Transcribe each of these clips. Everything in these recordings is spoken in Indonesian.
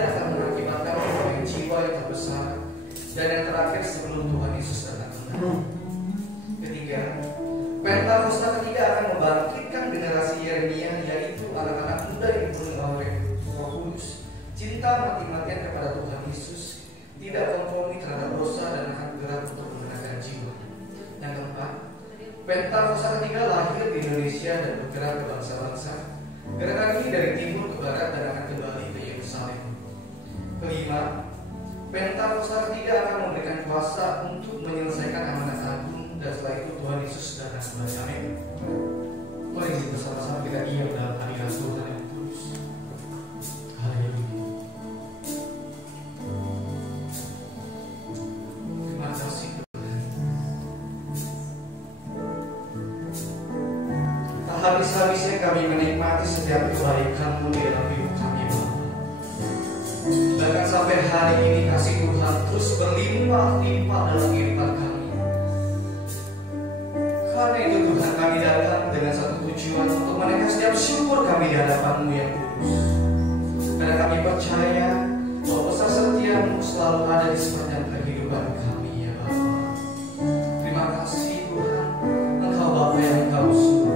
tidak akan mengakibatkan kerugian jiwa yang terbesar. Dan yang terakhir sebelum Tuhan Yesus datang. Ketiga, Pentakosta ketiga akan membangkitkan generasi Yeremia, yaitu anak-anak muda yang dipenuhi oleh Roh Kudus, cinta mati-matian kepada Tuhan Yesus, tidak kompromi terhadap dosa, dan akan bergerak untuk mengenalkan jiwa. Yang keempat, Pentakosta ketiga lahir di Indonesia dan bergerak ke bangsa-bangsa. Gerakan ini dari timur ke barat dan akan kembali ke Yerusalem. Kelima, Pentakosta ketiga akan memberikan kuasa untuk menyelesaikan amanat agung, dan setelah itu Tuhan Yesus datang kembali. Amin. Mari bersama-sama kita diam dalam hadirat Tuhan yang kudus. Haleluya. Terima kasih Tuhan. Tak habis-habisnya kami menikmati setiap kebaikan-Mu di dalam hidup kami, Bapa. Bahkan sampai hari ini kasih Tuhan terus berlimpah-limpah dalam kehidupan kami. Karena itu Tuhan, kami datang dengan satu tujuan untuk menaikkan setiap syukur kami di hadapan-Mu yang kudus. Karena kami percaya bahwa besar setia-Mu selalu ada di sepanjang kehidupan kami, ya Bapa. Terima kasih Tuhan, Engkau Bapa yang Engkau sungguh.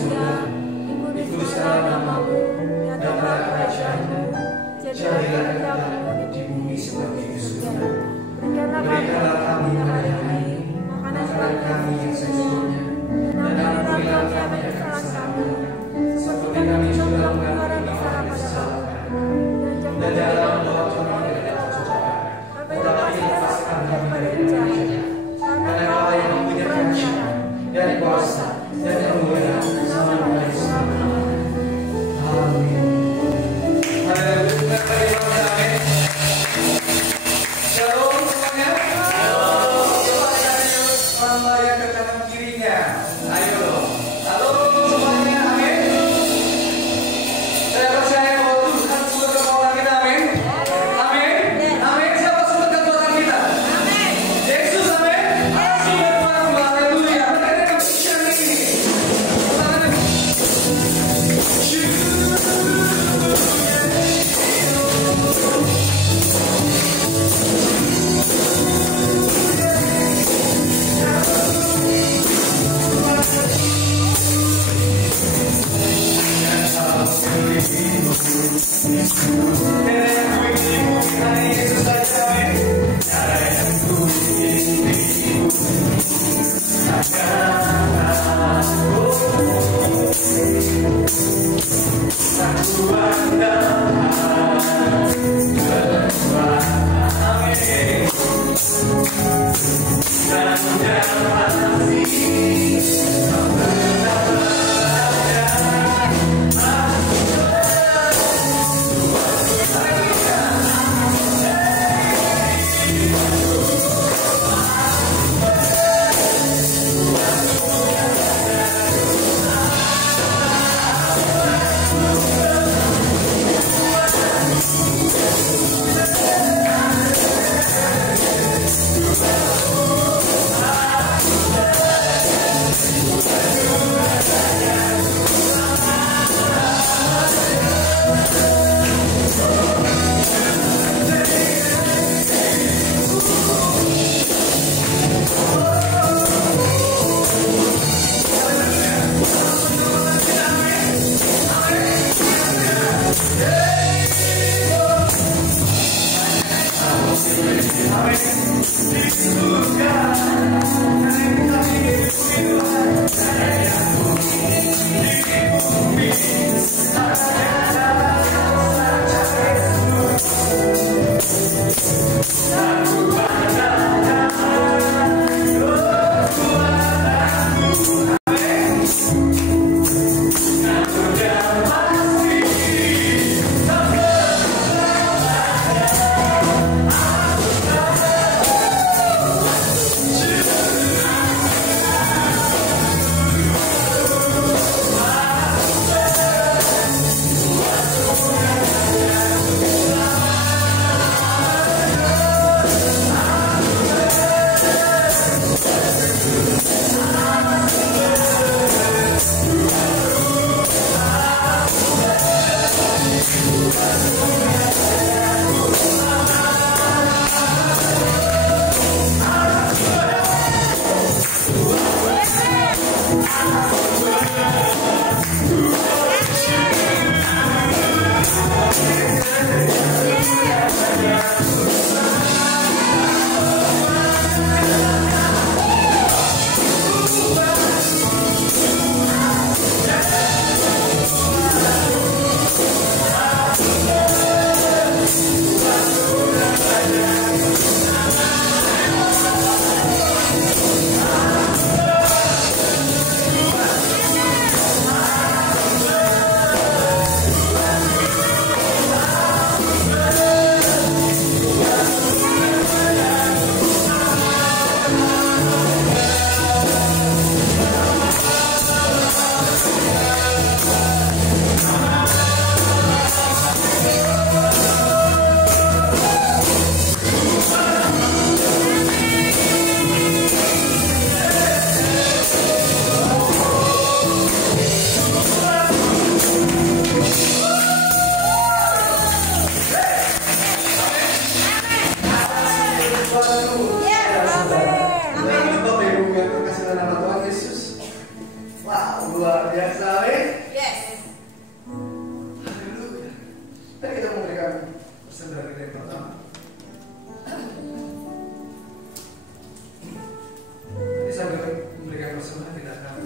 surga, dikuduskanlah namamu, datanglah kerajaanmu, jadilah kehendakmu di bumi seperti di surga. Berikanlah kami hari ini makanan kami yang sesungguhnya, dan ampunilah kami kesalahan kami, seperti kami juga mengampuni orang kesalahan kami. Dan janganlah membawa kami ke dalam cobaan, tetapi lepaskan kami dari jahat. Karena Allah yang mempunyai kerajaan, dan kuasa, dan kemuliaan selama-lamanya. Amin. Haleluya. Amin. Shalom semuanya. Coba kasih selamat yang ke kanan kirinya. Ayo dong. Halo semuanya. Amin. Saya percaya bahwa Tuhan sudah kekuatan kita. Amin. Amin. Amin. Siapa sudah kekuatan kita? Amin. Yesus. Amin. Sudah Tuhan. Haleluya. Mereka yang pikiran ini.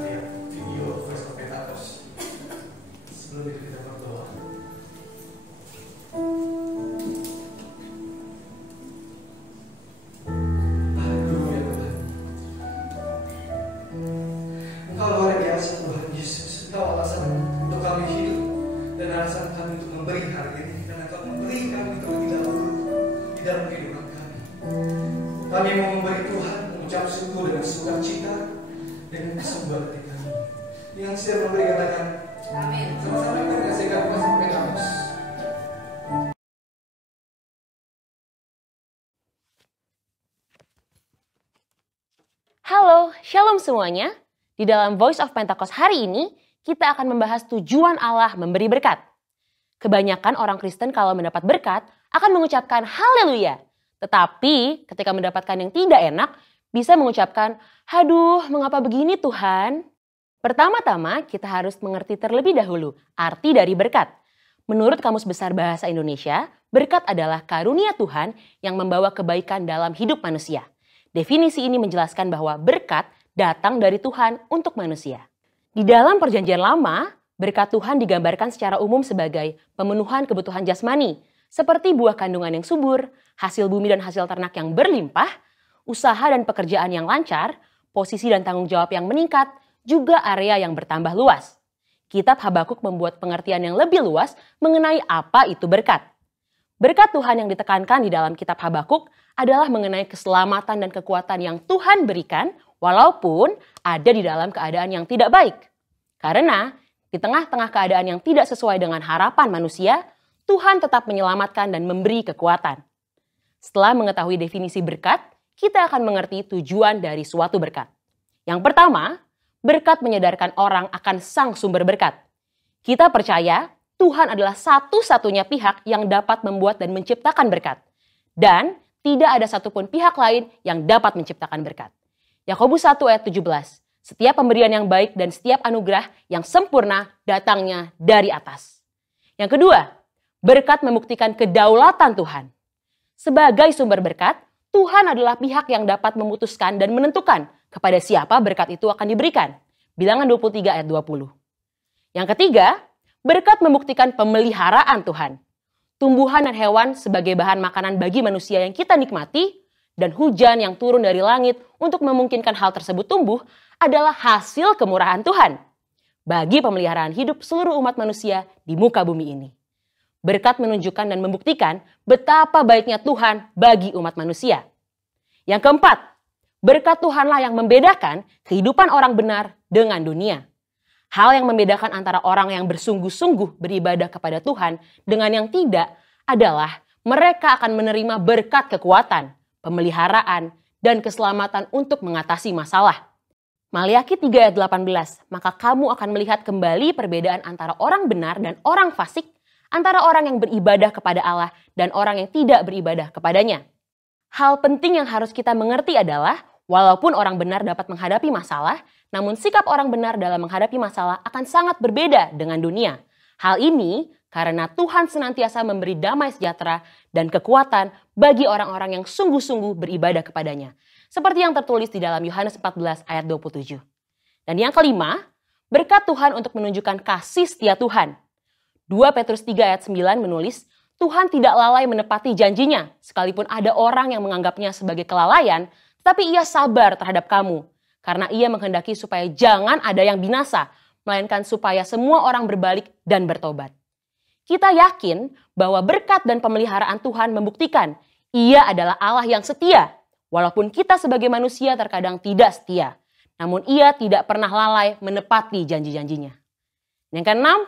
lihat video Voice of Pentatos sebelum itu kita berdoa. Haleluya Tuhan. Engkau luar biasa Tuhan Yesus. Engkau alasan untuk kami hidup dan alasan kami untuk memberi hari ini, dan Engkau memberi kami terlebih dahulu di dalam kehidupan kami. Kami mau memberi Tuhan, mengucap syukur dengan sukacita dengan kesembuhan hati kami. Yang siap memberi katakan amin. Sama-sama kita kasihkan kuasa Pentatos. Halo, shalom semuanya. Di dalam Voice of Pentecost hari ini, kita akan membahas tujuan Allah memberi berkat. Kebanyakan orang Kristen kalau mendapat berkat akan mengucapkan haleluya. Tetapi ketika mendapatkan yang tidak enak, bisa mengucapkan, "Aduh, mengapa begini Tuhan?" Pertama-tama, kita harus mengerti terlebih dahulu arti dari berkat. Menurut Kamus Besar Bahasa Indonesia, berkat adalah karunia Tuhan yang membawa kebaikan dalam hidup manusia. Definisi ini menjelaskan bahwa berkat datang dari Tuhan untuk manusia. Di dalam Perjanjian Lama, berkat Tuhan digambarkan secara umum sebagai pemenuhan kebutuhan jasmani, seperti buah kandungan yang subur, hasil bumi dan hasil ternak yang berlimpah, usaha dan pekerjaan yang lancar, posisi dan tanggung jawab yang meningkat, juga area yang bertambah luas. Kitab Habakuk membuat pengertian yang lebih luas mengenai apa itu berkat. Berkat Tuhan yang ditekankan di dalam kitab Habakuk adalah mengenai keselamatan dan kekuatan yang Tuhan berikan walaupun ada di dalam keadaan yang tidak baik. Karena di tengah-tengah keadaan yang tidak sesuai dengan harapan manusia, Tuhan tetap menyelamatkan dan memberi kekuatan. Setelah mengetahui definisi berkat, kita akan mengerti tujuan dari suatu berkat. Yang pertama, berkat menyadarkan orang akan sang sumber berkat. Kita percaya Tuhan adalah satu-satunya pihak yang dapat membuat dan menciptakan berkat. Dan tidak ada satupun pihak lain yang dapat menciptakan berkat. Yakobus 1 ayat 17. Setiap pemberian yang baik dan setiap anugerah yang sempurna datangnya dari atas. Yang kedua, berkat membuktikan kedaulatan Tuhan. Sebagai sumber berkat, Tuhan adalah pihak yang dapat memutuskan dan menentukan kepada siapa berkat itu akan diberikan. Bilangan 23 ayat 20. Yang ketiga, berkat membuktikan pemeliharaan Tuhan. Tumbuhan dan hewan sebagai bahan makanan bagi manusia yang kita nikmati, dan hujan yang turun dari langit untuk memungkinkan hal tersebut tumbuh adalah hasil kemurahan Tuhan bagi pemeliharaan hidup seluruh umat manusia di muka bumi ini. Berkat menunjukkan dan membuktikan betapa baiknya Tuhan bagi umat manusia. Yang keempat, berkat Tuhanlah yang membedakan kehidupan orang benar dengan dunia. Hal yang membedakan antara orang yang bersungguh-sungguh beribadah kepada Tuhan dengan yang tidak adalah mereka akan menerima berkat kekuatan, pemeliharaan, dan keselamatan untuk mengatasi masalah. Maliaki 3 ayat 18, maka kamu akan melihat kembali perbedaan antara orang benar dan orang fasik, antara orang yang beribadah kepada Allah dan orang yang tidak beribadah kepadanya. Hal penting yang harus kita mengerti adalah, walaupun orang benar dapat menghadapi masalah, namun sikap orang benar dalam menghadapi masalah akan sangat berbeda dengan dunia. Hal ini karena Tuhan senantiasa memberi damai sejahtera dan kekuatan bagi orang-orang yang sungguh-sungguh beribadah kepadanya. Seperti yang tertulis di dalam Yohanes 14 ayat 27. Dan yang kelima, berkat Tuhan untuk menunjukkan kasih setia Tuhan. 2 Petrus 3 ayat 9 menulis, Tuhan tidak lalai menepati janjinya, sekalipun ada orang yang menganggapnya sebagai kelalaian, tapi ia sabar terhadap kamu, karena ia menghendaki supaya jangan ada yang binasa, melainkan supaya semua orang berbalik dan bertobat. Kita yakin bahwa berkat dan pemeliharaan Tuhan membuktikan ia adalah Allah yang setia. Walaupun kita sebagai manusia terkadang tidak setia. Namun ia tidak pernah lalai menepati janji-janjinya. Yang keenam,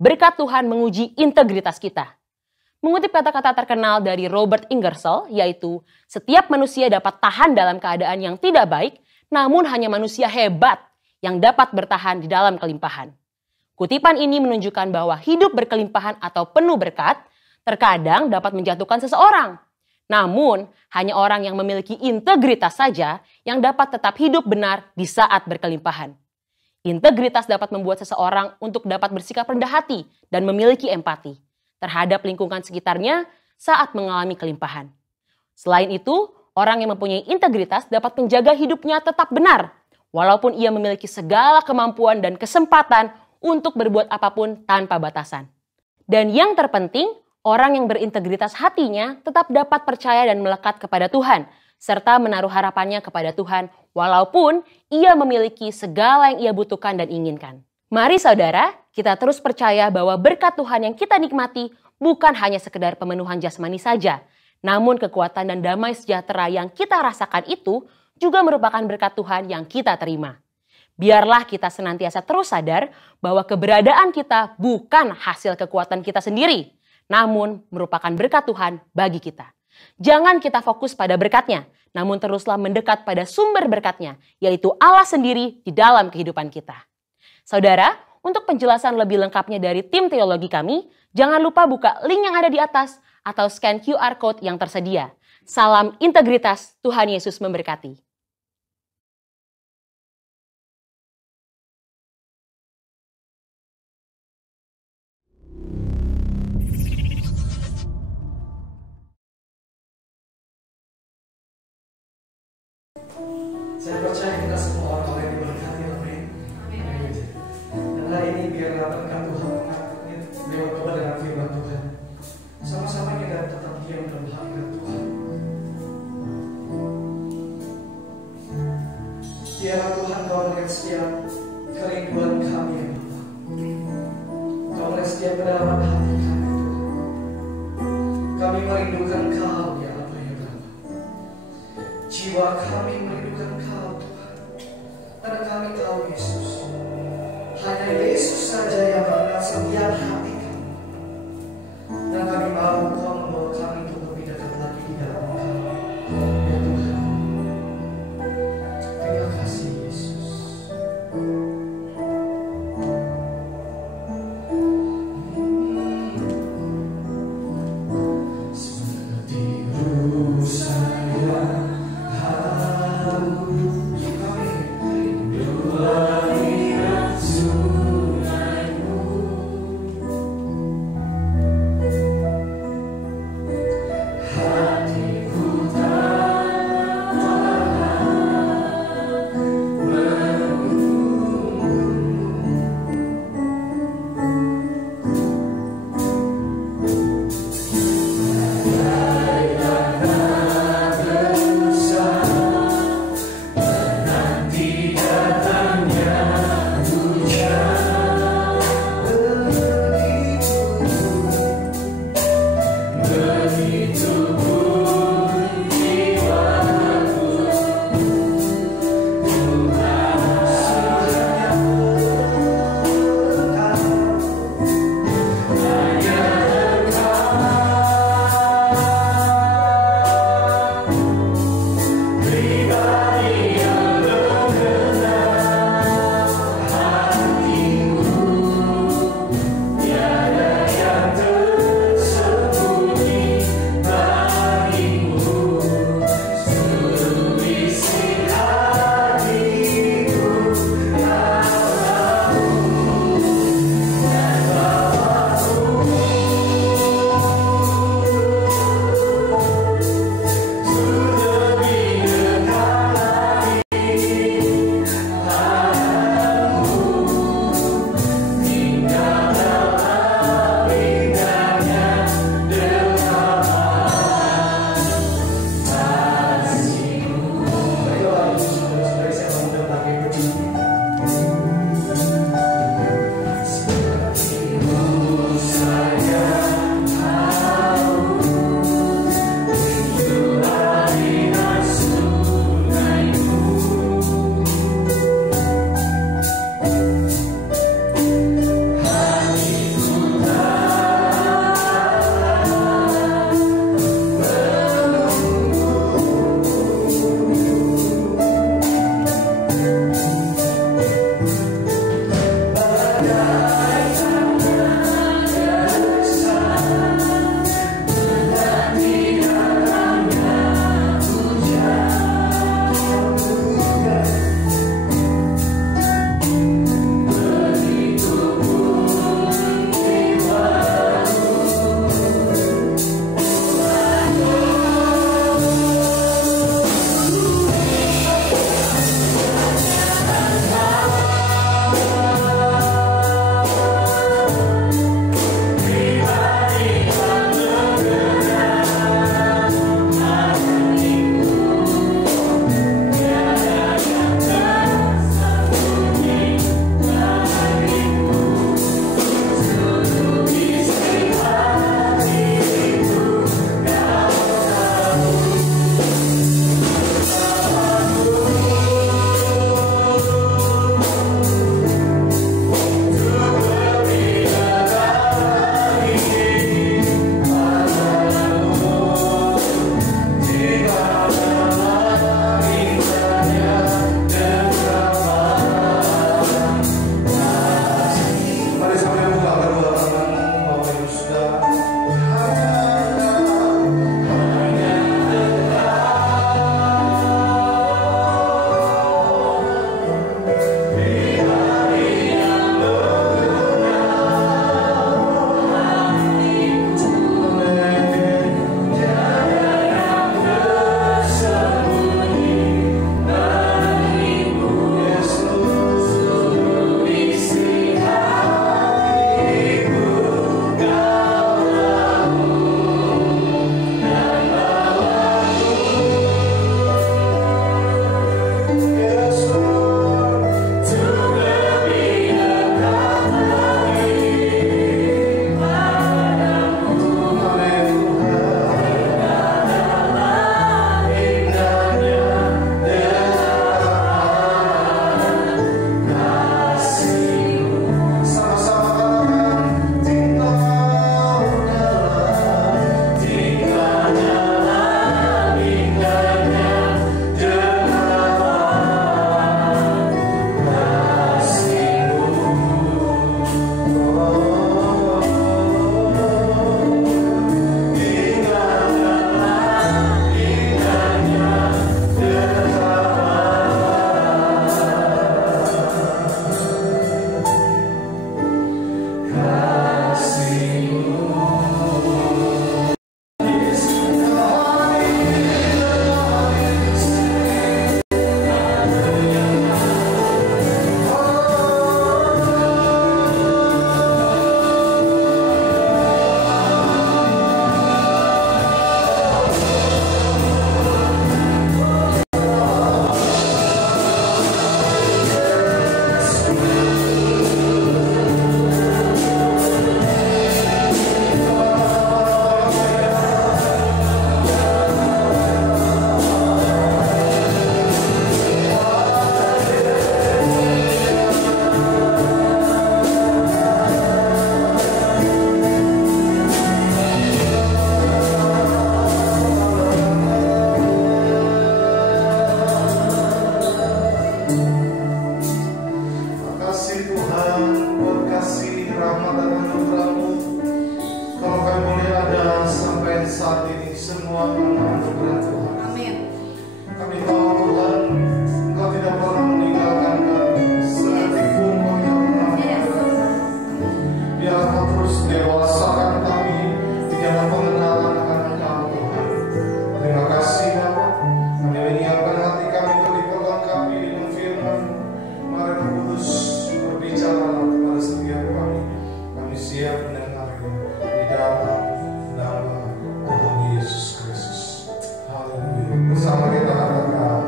berkat Tuhan menguji integritas kita. Mengutip kata-kata terkenal dari Robert Ingersoll, yaitu setiap manusia dapat tahan dalam keadaan yang tidak baik, namun hanya manusia hebat yang dapat bertahan di dalam kelimpahan. Kutipan ini menunjukkan bahwa hidup berkelimpahan atau penuh berkat terkadang dapat menjatuhkan seseorang. Namun, hanya orang yang memiliki integritas saja yang dapat tetap hidup benar di saat berkelimpahan. Integritas dapat membuat seseorang untuk dapat bersikap rendah hati dan memiliki empati terhadap lingkungan sekitarnya saat mengalami kelimpahan. Selain itu, orang yang mempunyai integritas dapat menjaga hidupnya tetap benar walaupun ia memiliki segala kemampuan dan kesempatan untuk berbuat apapun tanpa batasan. Dan yang terpenting, orang yang berintegritas hatinya tetap dapat percaya dan melekat kepada Tuhan, serta menaruh harapannya kepada Tuhan, walaupun ia memiliki segala yang ia butuhkan dan inginkan. Mari saudara, kita terus percaya bahwa berkat Tuhan yang kita nikmati bukan hanya sekedar pemenuhan jasmani saja, namun kekuatan dan damai sejahtera yang kita rasakan itu juga merupakan berkat Tuhan yang kita terima. Biarlah kita senantiasa terus sadar bahwa keberadaan kita bukan hasil kekuatan kita sendiri, namun merupakan berkat Tuhan bagi kita. Jangan kita fokus pada berkatnya, namun teruslah mendekat pada sumber berkatnya, yaitu Allah sendiri di dalam kehidupan kita. Saudara, untuk penjelasan lebih lengkapnya dari tim teologi kami, jangan lupa buka link yang ada di atas atau scan QR Code yang tersedia. Salam integritas, Tuhan Yesus memberkati. Saya percaya kita semua orang yang diberkati, amin. Dan hari ini biar berkat Tuhan mengatur lewat kebenaran firman Tuhan. Sama-sama kita tetap diam dalam hadirat Tuhan. Biarlah Tuhan Kau melihat setiap kerinduan kami ya Bapa. Kau melihat setiap kedalaman hati kami Tuhan. Kami merindukan Kau ya Bapa ya Bapa. Jiwa kami merindukan Kau Tuhan. Karena kami tahu Yesus, hanya Yesus saja yang mengenal setiap hati kami. Dan kami mau Kau membawa kami untuk lebih dekat lagi di dalam Kau ya Tuhan. Terima kasih Yesus. Seperti ruh saya Tuhan buat kasih rahmat dan anugerah-Mu. Kalau kami boleh ada sampai saat ini semua karena anugerah Tuhan. Amin. Kami tahu Tuhan, Engkau tidak pernah meninggalkan kami. Sedetik pun Engkau tidak pernah meninggalkan kami. Biar Engkau terus dewasakan kami di dalam pengenalan akan Engkau Tuhan. Terima kasih Bapa. Kami menyiapkan hati kami untuk diperlengkapi dengan firman. Mari Roh Kudus berbicara kepada setiap kami. Kami siap mendengarnya di dalam nama Tuhan Yesus Kristus. Haleluya. Bersama kita katakan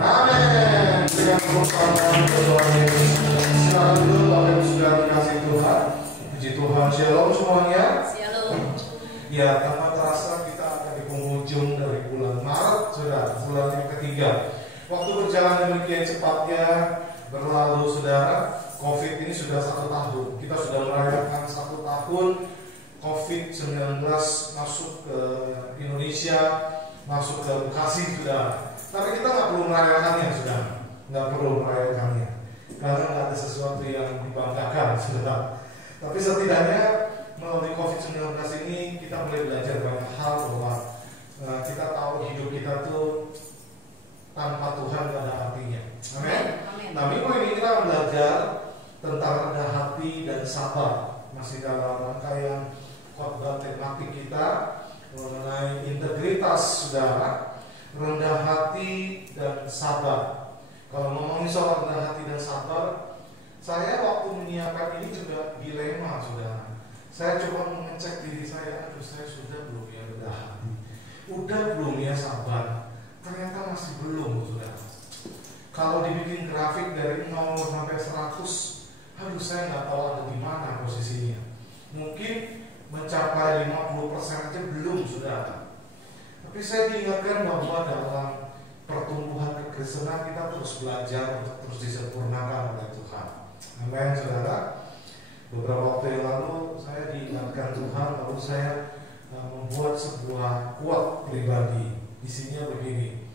amin. Dengan tepuk tangan berdoa Yesus. Silakan dulu Bapak Ibu Saudara dikasih Tuhan. Puji Tuhan. Shalom semuanya. Shalom. Ya, tanpa terasa kita akan di penghujung dari bulan Maret, saudara, bulan yang ketiga. Waktu berjalan demikian cepatnya berlalu, saudara. COVID ini sudah 1 tahun. Kita sudah merayakan 1 tahun COVID-19 masuk ke Indonesia, masuk ke Bekasi, saudara. Tapi kita nggak perlu merayakannya, saudara. Nggak perlu merayakannya, karena nggak ada sesuatu yang dibanggakan, saudara. Tapi setidaknya melalui COVID-19 ini kita mulai belajar banyak hal bahwa kita tahu hidup kita tuh tanpa Tuhan gak ada artinya. Amin. Nah, minggu ini kita akan belajar tentang rendah hati dan sabar. Masih dalam rangkaian khotbah tematik kita mengenai integritas, saudara. Rendah hati dan sabar. Kalau ngomongin soal rendah hati dan sabar, saya waktu menyiapkan ini juga dilema, saudara. Saya coba mengecek diri saya, aduh saya sudah belum ya rendah hati, udah belum ya sabar. Ternyata masih belum, saudara. Kalau dibikin grafik dari 0 sampai 100, aduh saya nggak tahu ada di mana posisinya. Mungkin mencapai 50% aja belum, saudara. Tapi saya diingatkan bahwa dalam pertumbuhan kekristenan kita terus belajar untuk terus disempurnakan oleh Tuhan. Amin, saudara. Beberapa waktu yang lalu saya diingatkan Tuhan, lalu saya membuat sebuah quote pribadi. Isinya begini,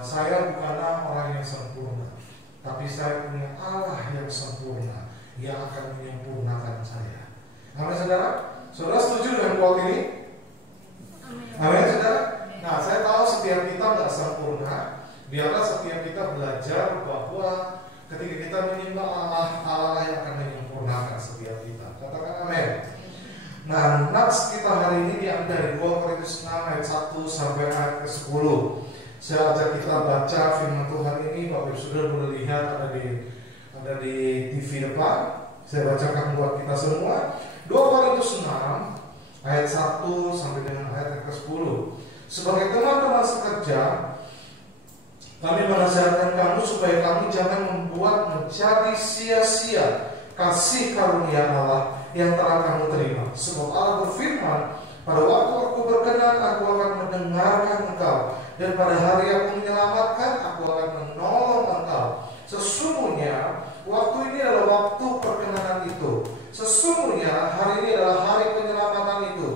saya bukanlah orang yang sempurna, tapi saya punya Allah yang sempurna, yang akan menyempurnakan saya. Amin, saudara. Saudara setuju dengan quote ini? Amin, saudara. Nah, saya tahu setiap kita nggak sempurna. Biarlah setiap kita belajar bahwa ketika kita menyembah Allah, Allah yang akan menyempurnakan setiap kita. Katakan amin. Nah, nats kita hari ini diambil dari 2 Korintus 6 ayat 1 sampai ayat ke-10. Saya ajak kita baca firman Tuhan ini. Bapak Ibu sudah boleh lihat ada di TV depan. Saya bacakan buat kita semua. 2 Korintus 6 ayat 1 sampai dengan ayat ke-10. Sebagai teman-teman sekerja, kami menasihatkan kamu supaya kamu jangan membuat menjadi sia-sia kasih karunia Allah yang telah kamu terima. Sebab Allah berfirman, pada waktu aku berkenan, aku akan mendengarkan engkau, dan pada hari aku menyelamatkan, aku akan menolong engkau. Sesungguhnya waktu ini adalah waktu perkenanan itu. Sesungguhnya hari ini adalah hari penyelamatan itu.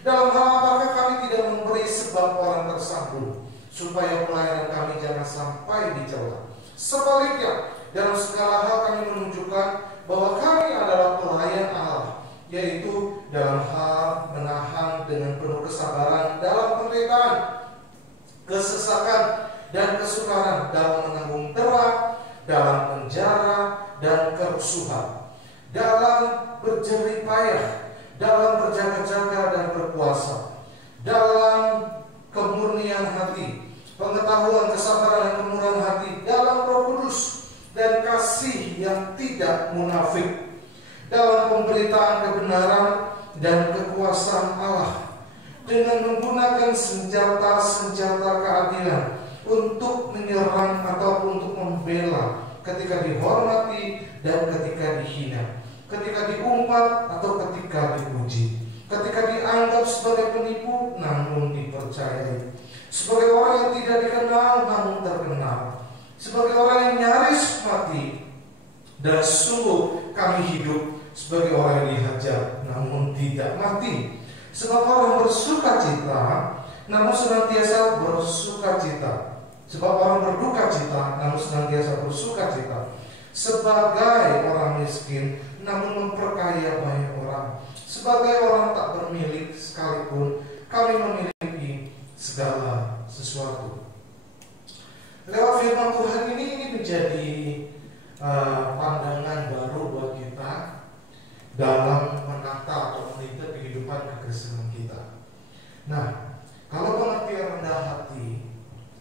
Dalam hal apakah kami tidak memberi sebab orang tersambung, supaya pelayanan kami jangan sampai dicela. Sebaliknya, dalam segala hal kami menunjukkan bahwa kami adalah pelayan Allah, yaitu dalam hal menahan dengan penuh kesabaran dalam penderitaan, kesesakan dan kesukaran, dalam menanggung derang, dalam penjara dan kerusuhan, dalam berjerih payah, dalam berjaga-jaga dan berpuasa, dalam kemurnian hati, pengetahuan, kesabaran dan kemurahan hati, dalam Roh Kudus dan kasih yang tidak munafik, dalam pemberitaan kebenaran dan kekuasaan Allah, dengan menggunakan senjata-senjata keadilan untuk menyerang ataupun untuk membela, ketika dihormati dan ketika dihina, ketika diumpat atau ketika dipuji, ketika dianggap sebagai penipu namun dipercayai, sebagai orang yang tidak dikenal namun terkenal, sebagai orang yang nyaris mati, dan sungguh kami hidup sebagai orang yang dihajar namun tidak mati. Sebab orang bersuka cita namun senantiasa bersuka cita. Sebab orang berduka cita namun senantiasa bersuka cita. sebagai orang miskin namun memperkaya banyak orang, sebagai orang tak bermilik sekalipun kami memiliki segala sesuatu. Lewat firman Tuhan ini menjadi pandangan baru buat kita dalam menata atau menita kehidupan kekristenan kita. Nah, kalau pengertian rendah hati,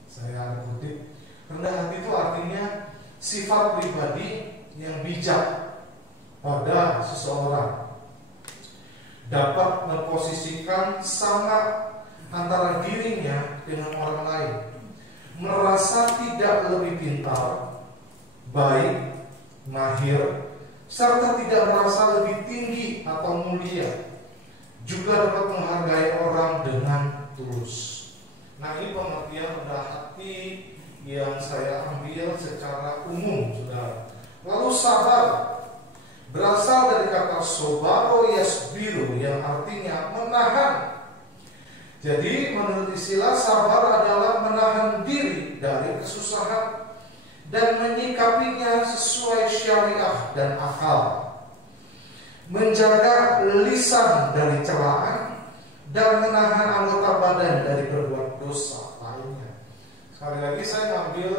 saya kutip, rendah hati itu artinya sifat pribadi yang bijak pada seseorang, dapat memposisikan sama antara dirinya dengan orang lain, merasa tidak lebih pintar, baik, mahir, serta tidak merasa lebih tinggi atau mulia, juga dapat menghargai orang dengan tulus. Nah, ini pengertian rendah hati yang saya ambil secara umum, saudara. Lalu sabar berasal dari kata sobaro yasbiru yang artinya menahan. Jadi menurut istilah, sabar adalah menahan diri dari kesusahan dan menyikapinya sesuai syariah dan akal, menjaga lisan dari celaan dan menahan anggota badan dari berbuat dosa lainnya. Sekali lagi saya ambil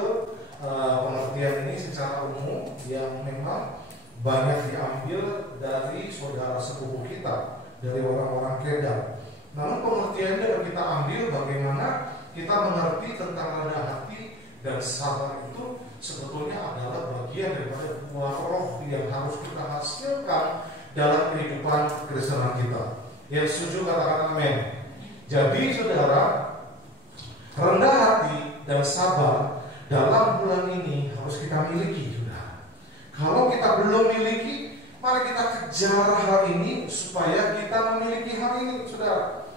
pengertian ini secara umum yang memang banyak diambil dari saudara sepupu kita, dari orang-orang Kedar. Namun pengertiannya kalau kita ambil bagaimana kita mengerti tentang rendah hati dan sabar itu sebetulnya adalah bagian daripada buah roh yang harus kita hasilkan dalam kehidupan kekristenan kita. Yang setuju katakan amin. Jadi saudara, rendah hati dan sabar dalam bulan ini harus kita miliki. Kalau kita belum miliki, mari kita kejar hal ini supaya kita memiliki hal ini, saudara.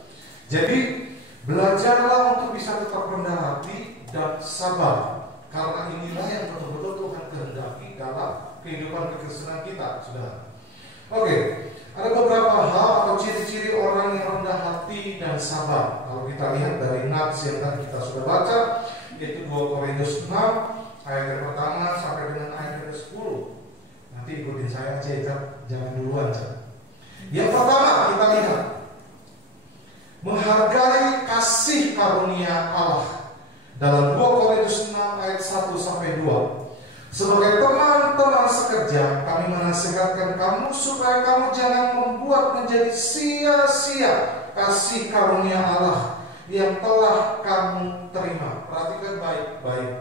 Jadi belajarlah untuk bisa tetap rendah hati dan sabar, karena inilah yang betul-betul Tuhan kehendaki dalam kehidupan kekristenan kita, saudara. Oke, ada beberapa hal atau ciri-ciri orang yang rendah hati dan sabar. Kalau kita lihat dari nats yang tadi kita sudah baca, yaitu 2 Korintus 6 ayat yang pertama sampai dengan ayat yang 10. Nanti ikutin saya aja, jangan duluan. Yang pertama kita lihat, menghargai kasih karunia Allah dalam 2 Korintus 6 ayat 1 sampai 2. Sebagai teman-teman sekerja, kami menasihatkan kamu supaya kamu jangan membuat menjadi sia-sia kasih karunia Allah yang telah kamu terima. Perhatikan baik-baik.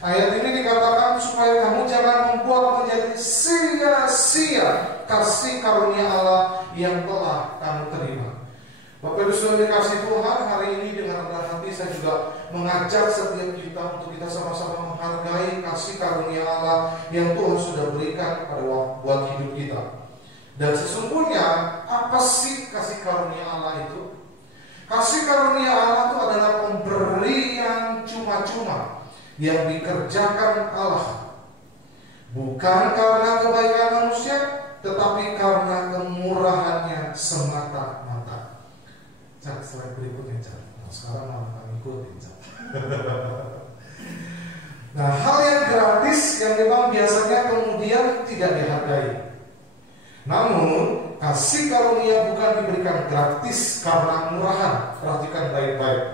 Ayat ini dikatakan supaya kamu jangan membuat menjadi sia-sia kasih karunia Allah yang telah kamu terima. Bapak Ibu Saudara dikasih Tuhan, hari ini dengan rendah hati saya juga mengajak setiap kita untuk kita sama-sama menghargai kasih karunia Allah yang Tuhan sudah berikan pada buat hidup kita. Dan sesungguhnya apa sih kasih karunia Allah itu? Kasih karunia Allah itu adalah pemberian cuma-cuma yang dikerjakan Allah, bukan karena kebaikan manusia, tetapi karena kemurahannya semata-mata. Slide berikutnya, nah, sekarang malah ngikutin. Nah, hal yang gratis yang memang biasanya kemudian tidak dihargai. Namun kasih karunia bukan diberikan gratis karena murahan. Perhatikan baik-baik.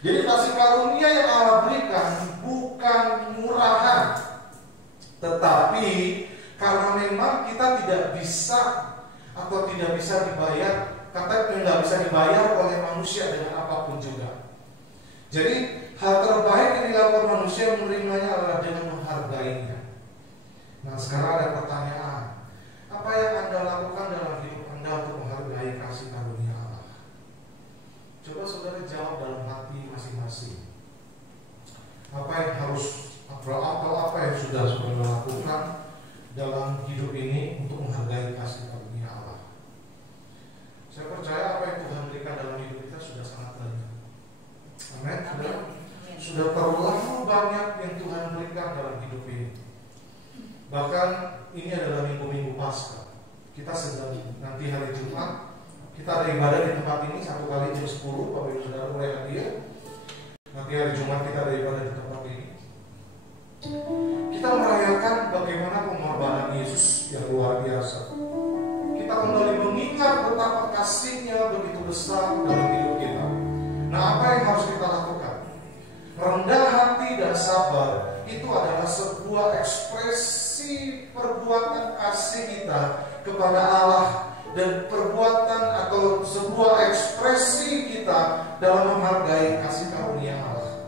Jadi kasih karunia yang Allah berikan bukan murahan, tetapi karena memang kita tidak bisa atau tidak bisa dibayar, kata tidak bisa dibayar oleh manusia dengan apapun juga. Jadi hal terbaik yang dilakukan manusia menerimanya adalah dengan menghargainya. Nah, sekarang ada pertanyaan, apa yang Anda lakukan dalam hidup Anda untuk menghargai kasih karunia Allah? Coba saudara jawab dalam hati masing-masing. Apa yang harus atau apa yang sudah saudara lakukan dalam hidup ini untuk menghargai kasih karunia Allah? Saya percaya apa yang Tuhan berikan dalam hidup kita sudah sangat banyak. Amin. Sudah terlalu banyak yang Tuhan berikan dalam hidup ini. Bahkan ini adalah minggu-minggu Paskah. Kita sedang nanti hari Jumat. Kita ada ibadah di tempat ini 1 kali jam 10, Bapak Ibu Saudara mulai hadir. Nanti hari Jumat kita ada ibadah di tempat ini. Kita kita merayakan bagaimana pengorbanan Yesus yang luar biasa. Kita kembali mengingat betapa kasih-Nya begitu besar dalam hidup kita. Nah, apa yang harus kita lakukan? Rendah hati dan sabar itu adalah sebuah ekspresi perbuatan kasih kita kepada Allah, dan perbuatan atau sebuah ekspresi kita dalam menghargai kasih karunia Allah.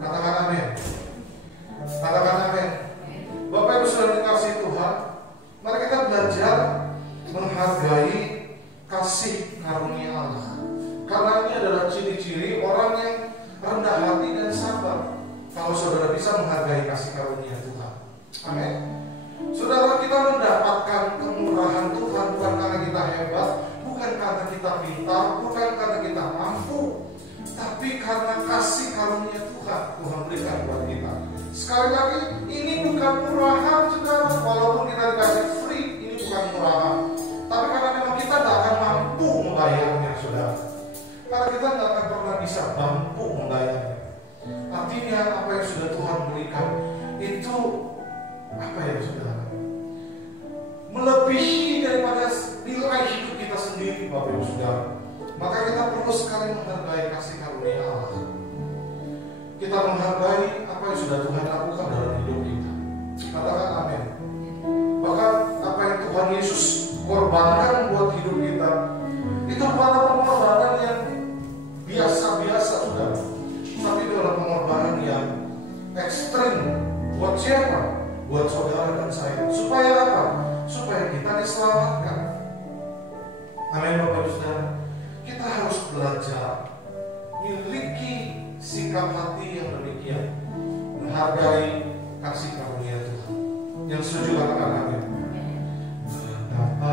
Katakan amin. Katakan amin. Bapak Ibu sudah dikasih Tuhan, mari kita belajar menghargai kasih karunia Allah. Karena ini adalah ciri-ciri orang yang rendah hati dan sabar. Kalau saudara bisa menghargai kasih karunia Tuhan, amin. Saudara, kita mendapatkan kemurahan Tuhan bukan karena kita hebat, bukan karena kita pintar, bukan karena kita mampu, tapi karena kasih karunia Tuhan berikan buat kita. Sekali lagi, ini bukan murahan, saudara. Walaupun kita dikasih free, ini bukan murahan. Tapi karena memang kita tidak akan mampu membayarnya, saudara. Karena kita tidak akan pernah bisa mampu membayarnya. Artinya apa yang sudah Tuhan berikan itu apa ya, saudara? Melebihi daripada nilai hidup kita sendiri, Bapak Ibu Saudara. Maka kita perlu sekali menghargai kasih karunia Allah. Kita menghargai apa yang sudah Tuhan lakukan dalam hidup kita. Katakan amin. Bahkan apa yang Tuhan Yesus korbankan buat hidup kita, itu bukanlah pengorbanan yang biasa-biasa, saudara, tapi itu adalah pengorbanan yang ekstrim. Buat siapa? Buat saudara dan saya. Supaya apa? Supaya kita diselamatkan. Amin, Bapak Ibu Saudara. Kita harus belajar miliki sikap hati yang demikian, menghargai kasih karunia Tuhan. Yang setuju katakan amin. Betapa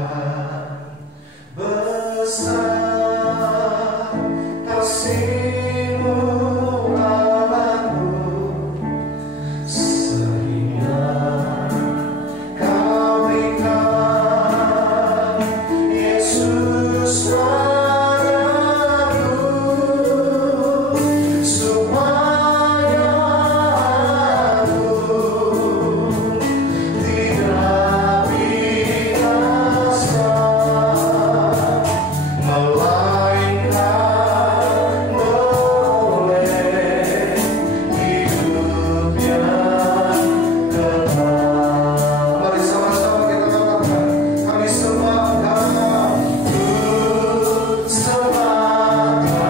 besar kasih-Mu Allahku, sehingga Kau berikan Yesus padaku, supaya aku tidak binasa, melainkan boleh hidup yang kekal. Mari sama-sama kita katakan, kami sembah Kau, sembah Kau,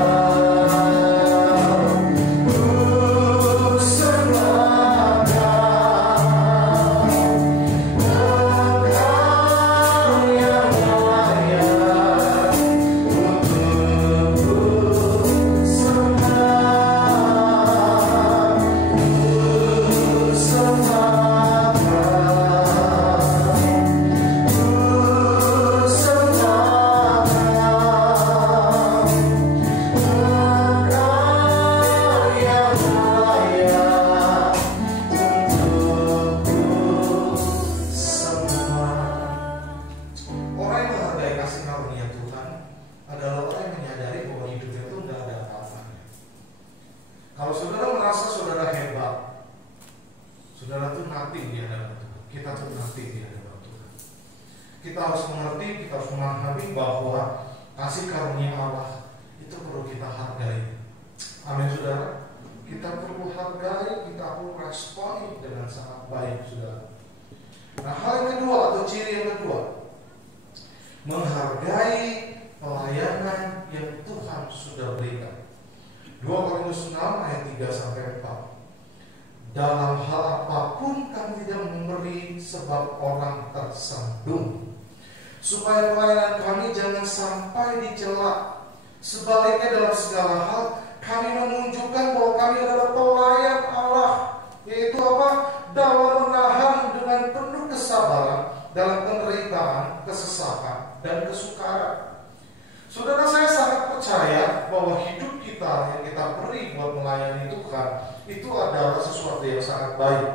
sembah Kau, Engkau yang layak untukku sembah, sembah Kau, sembah Kau, Engkau yang layak untukku sembah. Orang yang menghargai kasih karunia Tuhan adalah orang yang menyadari bahwa hidupnya itu tidak ada apa-apanya. Kalau saudara merasa saudara hebat, saudara itu nothing di hadapan Tuhan. Kita tuh nothing di hadapan Tuhan. Kita harus mengerti, kita harus memahami bahwa kasih karunia Allah itu perlu kita hargai. Amin, saudara. Kita perlu hargai, kita perlu responi dengan sangat baik, saudara. Nah, hal yang kedua atau ciri yang kedua, menghargai pelayanan yang Tuhan sudah berikan. 2 Korintus 6 ayat 3-4. Dalam hal apapun kami tidak memberi sebab orang tersandung, supaya pelayanan kami jangan sampai dicela. Sebaliknya dalam segala hal kami menunjukkan bahwa kami adalah pelayan Allah, yaitu apa? Dalam menahan dengan penuh kesabaran dalam penderitaan, kesesakan, dan kesukaran. Saudara, saya sangat percaya bahwa hidup kita yang kita beri buat melayani Tuhan itu adalah sesuatu yang sangat baik.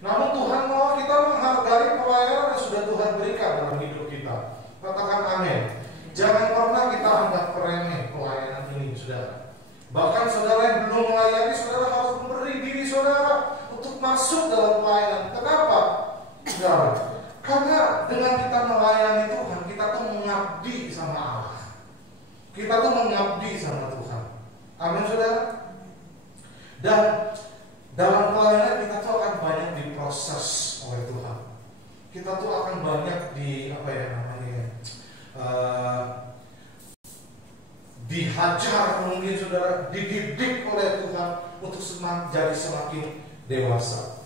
Namun Tuhan mau kita menghargai pelayanan yang sudah Tuhan berikan dalam hidup kita. Katakan amin. Jangan pernah kita anggap remeh pelayanan ini, saudara. Bahkan saudara yang belum melayani, saudara harus memberi diri saudara untuk masuk dalam pelayanan dengan kita melayani Tuhan, kita tuh mengabdi sama Allah. Kita tuh mengabdi sama Tuhan. Amin saudara. Dan dalam pelayanan kita tuh akan banyak diproses oleh Tuhan. Kita tuh akan banyak dihajar, mungkin saudara, dididik oleh Tuhan untuk jadi semakin dewasa.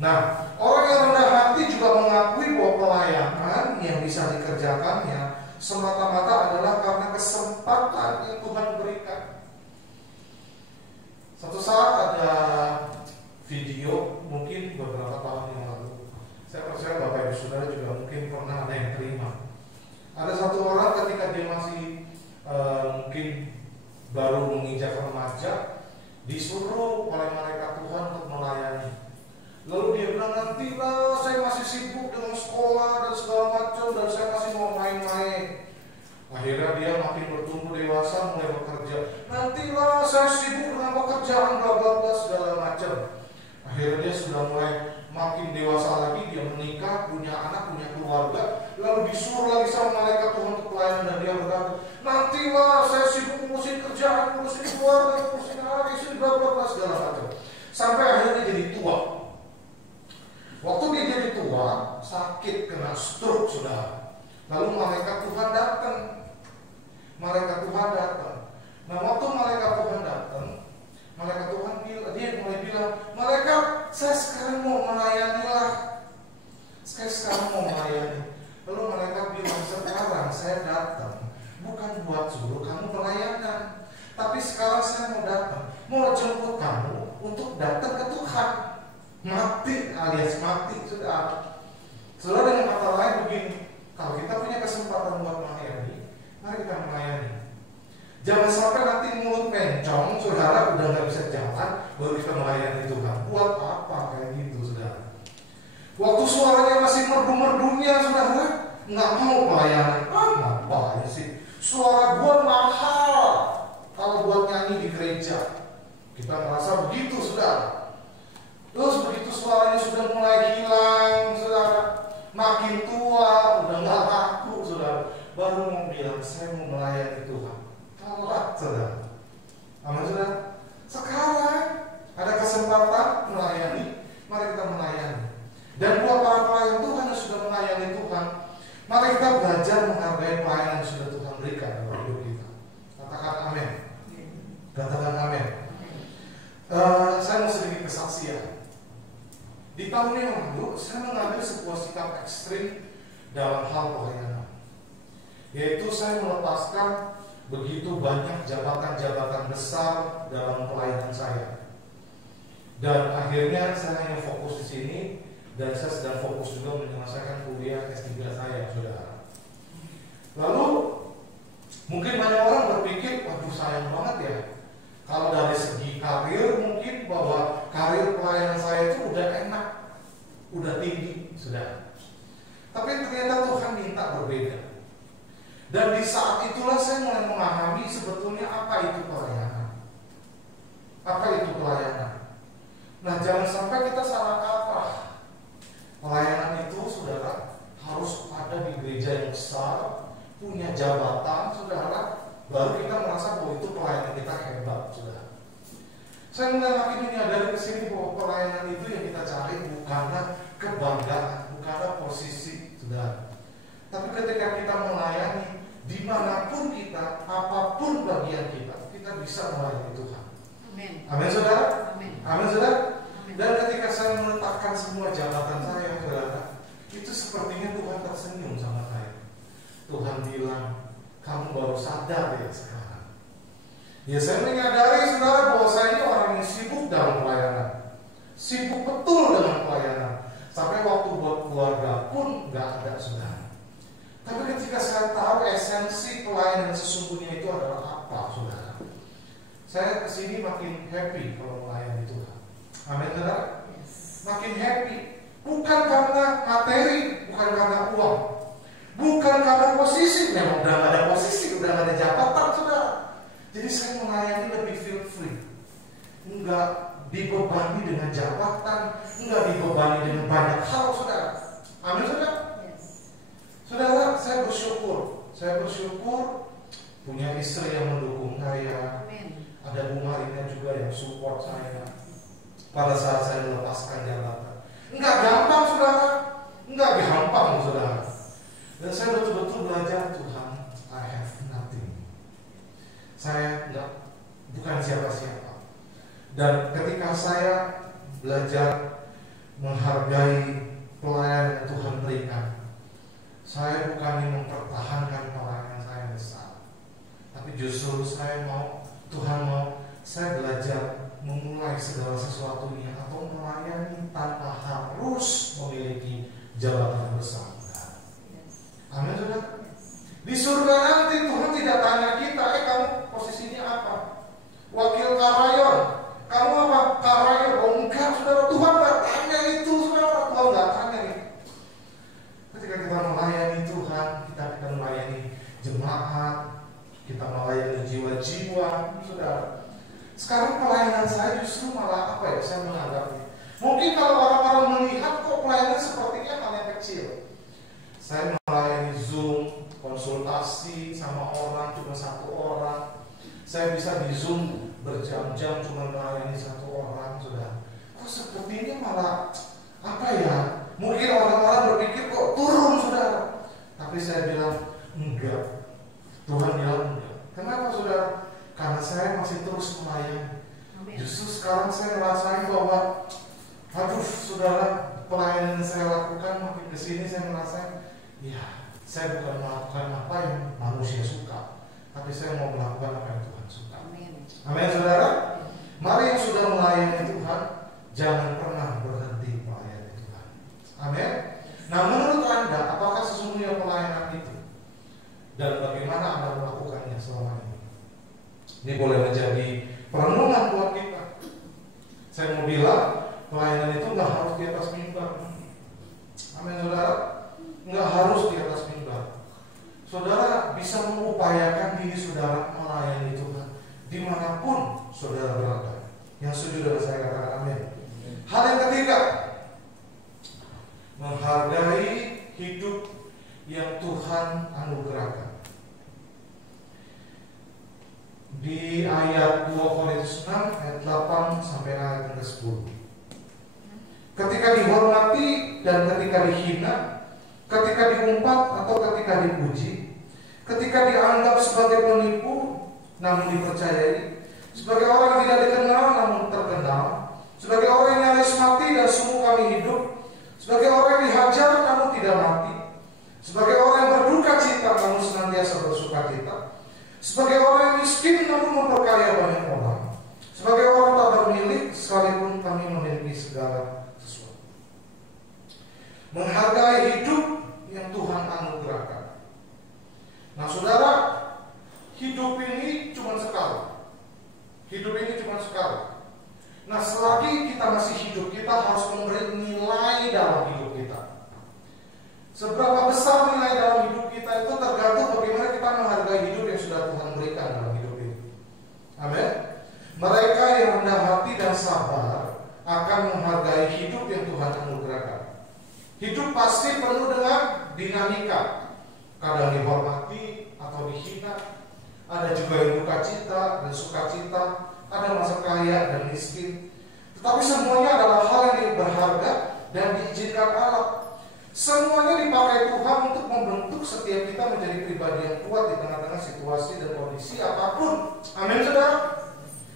Nah, orang yang rendah hati juga mengakui bahwa pelayanan yang bisa dikerjakannya semata-mata adalah karena kesempatan yang Tuhan berikan. Satu saat ada video, mungkin beberapa tahun yang lalu, saya percaya Bapak Ibu Saudara juga mungkin pernah ada yang terima. Ada satu orang ketika dia masih mungkin baru menginjak remaja, disuruh oleh malaikat Tuhan untuk melayani. Lalu dia bilang, nantilah saya masih sibuk dengan sekolah dan segala macam, dan saya masih mau main-main. Akhirnya dia makin bertumbuh dewasa, mulai bekerja. Nantilah saya sibuk dengan pekerjaan, bla bla bla segala macam. Akhirnya dia sudah mulai makin dewasa lagi, dia menikah, punya anak, punya keluarga. Lalu disuruh lagi sama malaikat Tuhan untuk pelayanan, dan dia berkata, nantilah saya sibuk ngurusin kerjaan, ngurusin keluarga, ngurusin anak, istri, bla bla bla segala macam. Sampai akhirnya jadi tua. Waktu dia jadi tua, sakit, kena stroke sudah. Lalu malaikat Tuhan datang. Malaikat Tuhan datang. Nah, waktu malaikat Tuhan datang, malaikat Tuhan dia mulai bilang, malaikat, saya sekarang mau melayani lah. Saya sekarang mau melayani. Lalu malaikat bilang, sekarang saya datang bukan buat suruh kamu pelayanan, tapi sekarang saya mau datang, mau jemput kamu untuk datang ke Tuhan. Mati alias mati sudah. Saudara, dengan kata lain begini, kalau kita punya kesempatan buat melayani, mari kita melayani. Jangan sampai nanti mulut mencong, saudara udah nggak bisa jalan, baru kita melayani Tuhan. Buat apa kayak gitu, saudara? Waktu suaranya masih merdu-merdunya, saudara, nggak mau pelayanan. Ngapain sih? Suara gua mahal kalau buat nyanyi di gereja. Kita merasa begitu, saudara. Terus begitu suaranya sudah mulai hilang, saudara, makin tua, udah nggak laku, saudara, baru mau bilang saya mau melayani Tuhan. Telat, saudara. Amin, saudara. Sekarang ada kesempatan melayani, mari kita melayani. Dan buat para pelayan Tuhan yang sudah melayani Tuhan, mari kita belajar menghargai pelayanan yang sudah Tuhan berikan dalam hidup kita. Katakan amin. Katakan amin. Saya mau sedikit kesaksian. Di tahun yang lalu, saya mengambil sebuah sikap ekstrim dalam hal pelayanan, yaitu saya melepaskan begitu banyak jabatan-jabatan besar dalam pelayanan saya. Dan akhirnya saya hanya fokus di sini, dan saya sedang fokus juga menyelesaikan kuliah S3 saya, saudara. Lalu mungkin banyak orang berpikir, waduh sayang banget ya, kalau dari segi karir mungkin bahwa karir pelayanan saya itu udah enak, udah tinggi, sudah. Tapi ternyata Tuhan minta berbeda. Dan di saat itulah saya mulai memahami sebetulnya apa itu pelayanan. Apa itu pelayanan? Nah, jangan sampai kita salah kaprah. Pelayanan itu, saudara, harus ada di gereja yang besar, punya jabatan, saudara, baru kita merasa bahwa itu pelayanan kita hebat, saudara. Saya mulai makin menyadari kesini bahwa pelayanan itu yang kita cari bukanlah kebanggaan, bukanlah posisi, saudara. Tapi ketika kita melayani, dimanapun kita, apapun bagian kita, kita bisa melayani Tuhan. Amin. Amin, saudara. Amin. Amin, saudara. Dan ketika saya meletakkan semua jabatan saya, saudara, itu sepertinya Tuhan tersenyum sama saya. Tuhan bilang, kamu baru sadar ya sekarang. Ya, saya menyadari, saudara, bahwa saya ini orang yang sibuk dalam pelayanan, sibuk betul dengan pelayanan, sampai waktu buat keluarga pun nggak ada, saudara. Tapi ketika saya tahu esensi pelayanan sesungguhnya itu adalah apa, saudara, saya kesini makin happy kalau melayani Tuhan. Amin, saudara. Makin happy, bukan karena materi, bukan karena uang, bukan karena posisi. Memang udah nggak ada posisi, udah nggak ada jabatan, saudara. Jadi saya melayani lebih feel free, nggak dibebani dengan jabatan, nggak dibebani dengan banyak hal, saudara. Amin, saudara. Saya bersyukur punya istri yang mendukung saya. Ada Bu Marina juga yang support saya pada saat saya melepaskan jabatan. Enggak gampang saudara, enggak gampang saudara. Dan saya betul-betul belajar, Tuhan, I have nothing. Saya bukan siapa-siapa. Dan ketika saya belajar menghargai pelayanan yang Tuhan berikan, saya bukannya mempertahankan pelayanan saya besar, tapi justru saya mau, Tuhan mau saya belajar memulai segala sesuatunya atau melayani tanpa harus memiliki jabatan besar. Amin saudara. Di surga nanti Tuhan tidak tanya kita, kamu posisinya apa? Wakil karayon, kamu apa? Karayon? Oh enggak saudara, Tuhan gak tanya itu saudara, Tuhan gak tanya itu. Ketika kita melayani Tuhan, kita akan melayani jemaat, kita melayani jiwa-jiwa, saudara. Sekarang pelayanan saya justru malah apa ya? Saya menganggapnya. Mungkin kalau orang-orang melihat kok pelayanan sepertinya hal yang kecil. Saya melayani Zoom, konsultasi sama orang cuma satu orang. Saya bisa di Zoom berjam-jam cuma melayani satu orang, saudara. Kok sepertinya malah apa ya? Mungkin orang-orang berpikir kok turun, saudara. Tapi saya bilang enggak. Tuhan bilang enggak. Kenapa saudara? Karena saya masih terus melayani. Justru sekarang saya merasakan bahwa, aduh saudara, pelayanan yang saya lakukan makin kesini saya merasa, ya saya bukan melakukan apa yang manusia suka, tapi saya mau melakukan apa yang Tuhan suka. Amin saudara. Mari yang sudah melayani Tuhan, jangan pernah berhenti melayani Tuhan. Amin. Nah menurut Anda, apakah sesungguhnya pelayanan itu? Dan bagaimana Anda melakukannya selama ini? Ini boleh menjadi perenungan buat kita. Saya mau bilang, pelayanan itu nggak harus di atas mimbar. Amin saudara. Nggak harus di atas mimbar. Saudara bisa mengupayakan diri saudara melayani Tuhan dimanapun saudara berada. Yang setuju dengan saya katakan amin. Hal yang ketiga, menghargai hidup yang Tuhan anugerahkan. Di ayat 2 Korintus 6 ayat 8 sampai ayat yang ke-10. Ketika dihormati dan ketika dihina, ketika diumpat atau ketika dipuji, ketika dianggap sebagai penipu namun dipercayai, sebagai orang yang tidak dikenal namun terkenal, sebagai orang yang nyaris mati dan sungguh kami hidup, sebagai orang yang dihajar namun tidak mati, sebagai orang yang berduka cita namun senantiasa bersuka cita, sebagai orang yang miskin namun memperkaya banyak orang, sebagai orang tak bermilik sekalipun kami memiliki segala sesuatu. Menghargai hidup yang Tuhan anugerahkan. Nah saudara, hidup ini cuma sekali. Hidup ini cuma sekali. Nah selagi kita masih hidup, kita harus memberi nilai dalam hidup kita. Seberapa besar nilai dalam hidup kita itu tergantung bagaimana kita menghargai hidup yang sudah Tuhan berikan dalam hidup ini. Amin. Mereka yang rendah hati dan sabar akan menghargai hidup yang Tuhan anugerahkan. Hidup pasti penuh dengan dinamika. Kadang dihormati atau dihina. Ada juga yang duka cita dan sukacita. Ada masa kaya dan miskin. Tetapi semuanya adalah hal yang berharga dan diizinkan Allah. Semuanya dipakai Tuhan untuk membentuk setiap kita menjadi pribadi yang kuat di tengah-tengah situasi dan kondisi apapun. Amin saudara.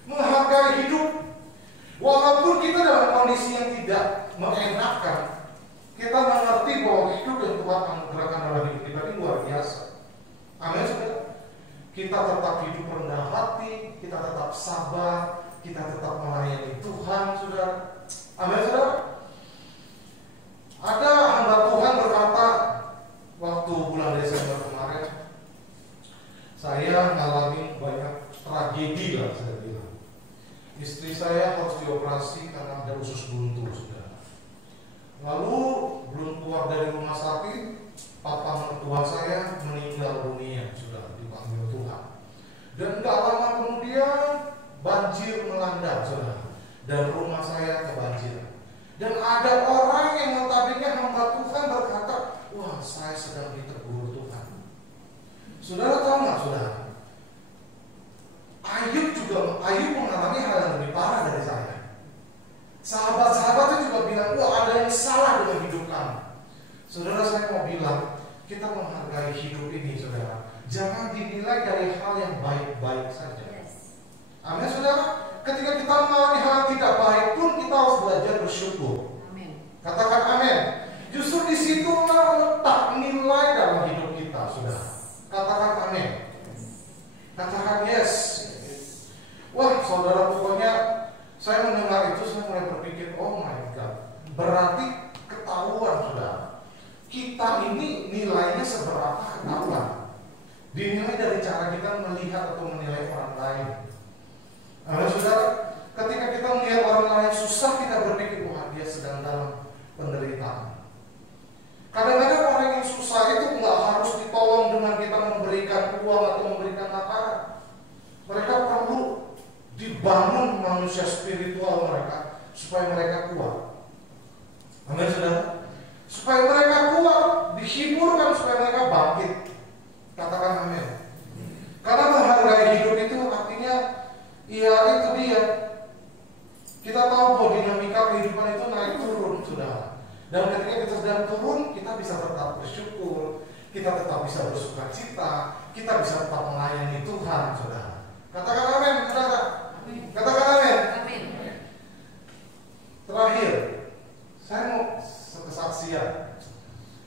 Menghargai hidup. Walaupun kita dalam kondisi yang tidak mengenakan, kita mengerti bahwa hidup yang Tuhan anugerahkan dalam hidup kita ini luar biasa. Amin saudara. Kita tetap hidup rendah hati, kita tetap sabar, kita tetap melayani Tuhan saudara. Amin saudara. Ada hamba Tuhan berkata waktu bulan Desember kemarin, saya mengalami banyak tragedi lah saya bilang. Istri saya harus dioperasi karena ada usus buntu sudah. Lalu belum keluar dari rumah sakit, papa mertua saya meninggal dunia sudah dipanggil Tuhan. Dan tidak lama kemudian banjir melanda sudah, dan rumah saya kebanjiran. Dan ada orang yang notabene hamba Tuhan berkata, wah saya sedang ditegur Tuhan. Saudara tahu nggak, saudara? Ayub mengalami hal yang lebih parah dari saya. Sahabat-sahabatnya juga bilang, wah ada yang salah dengan hidup kamu. Saudara, saya mau bilang, kita menghargai hidup ini, saudara. Jangan dinilai dari hal yang baik-baik saja. Amin, saudara. Ketika kita mengalami hal yang tidak baik pun, kita harus belajar bersyukur. Amin. Katakan amin. Justru di situlah letak nilai dalam hidup kita, saudara. Katakan amin. Katakan yes. Wah, saudara, pokoknya saya mendengar itu, saya mulai berpikir, oh my God, berarti ketahuan, saudara. Kita ini nilainya seberapa ketahuan. Dinilai dari cara kita melihat atau menilai orang lain. Nah, saudara, ketika kita melihat orang lain susah, kita berpikir, wah dia sedang dalam penderitaan. Kadang-kadang orang yang susah itu nggak harus ditolong dengan kita memberikan uang atau memberikan makanan. Mereka perlu dibangun manusia spiritual mereka supaya mereka kuat. Amin, saudara. Supaya mereka kuat, dihiburkan supaya mereka bangkit. Katakan amin. Karena menghargai hidup itu artinya, ya itu dia. Kita tahu bahwa dinamika kehidupan itu naik turun, saudara. Dan ketika kita sedang turun, kita bisa tetap bersyukur, kita tetap bisa bersuka cita, kita bisa tetap melayani Tuhan, saudara. Katakan amin, saudara. Katakan amin. Amin. Terakhir, saya mau kesaksian.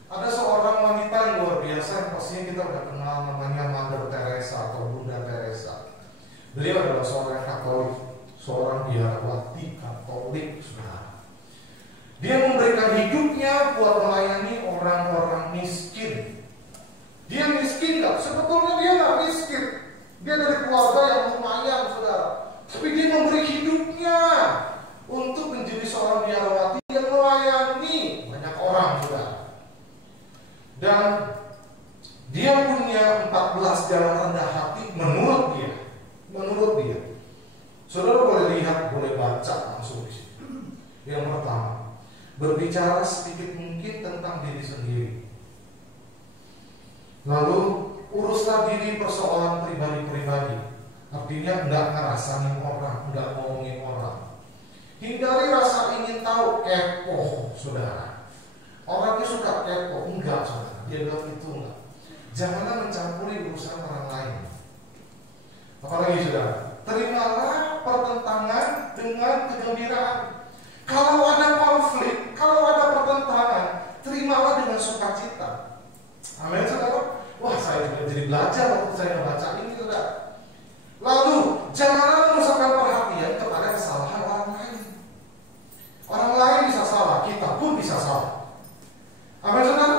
Ada seorang wanita yang luar biasa yang pastinya kita udah kenal, namanya Mother Teresa atau Bunda Teresa. Beliau adalah seorang Katolik, seorang biarawati Katolik, saudara. Dia memberikan hidupnya buat melayani orang-orang miskin. Dia miskin nggak? Sebetulnya dia nggak miskin. Dia dari keluarga yang lumayan, saudara. Tapi dia memberi hidupnya untuk menjadi seorang biarawati yang melayani banyak orang, saudara. Dan dia punya 14 jalan rendah hati menurut dia. Saudara boleh lihat, boleh baca langsung di sini. Yang pertama, berbicara sedikit mungkin tentang diri sendiri. Lalu uruslah diri persoalan pribadi-pribadi. Artinya enggak ngerasain orang, enggak ngomongin orang. Hindari rasa ingin tahu, kepo, saudara. Orangnya suka kepo, enggak, saudara. Dia bilang itu enggak. Janganlah mencampuri urusan orang lain. Apalagi, saudara, terimalah pertentangan dengan kegembiraan. Kalau ada konflik, kalau ada pertentangan, terimalah dengan sukacita. Amin, saudara. Wah, saya juga jadi belajar waktu saya membaca ini, saudara. Lalu, janganlah memusatkan perhatian kepada kesalahan orang lain. Orang lain bisa salah, kita pun bisa salah. Amin, saudara.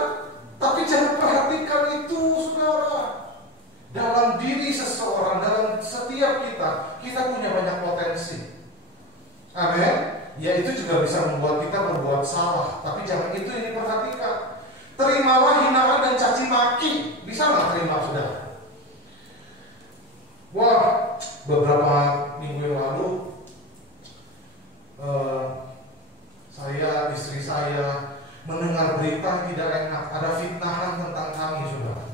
Tapi jangan perhatikan itu, saudara. Dalam diri seseorang, dalam setiap kita punya banyak potensi. Amin. Ya, itu juga bisa membuat kita berbuat salah. Tapi jangan itu yang diperhatikan. Terimalah hinaan dan caci maki. Bisa nggak terima, saudara? Wah, beberapa minggu yang lalu istri saya mendengar berita tidak enak, ada fitnahan tentang kami, saudara.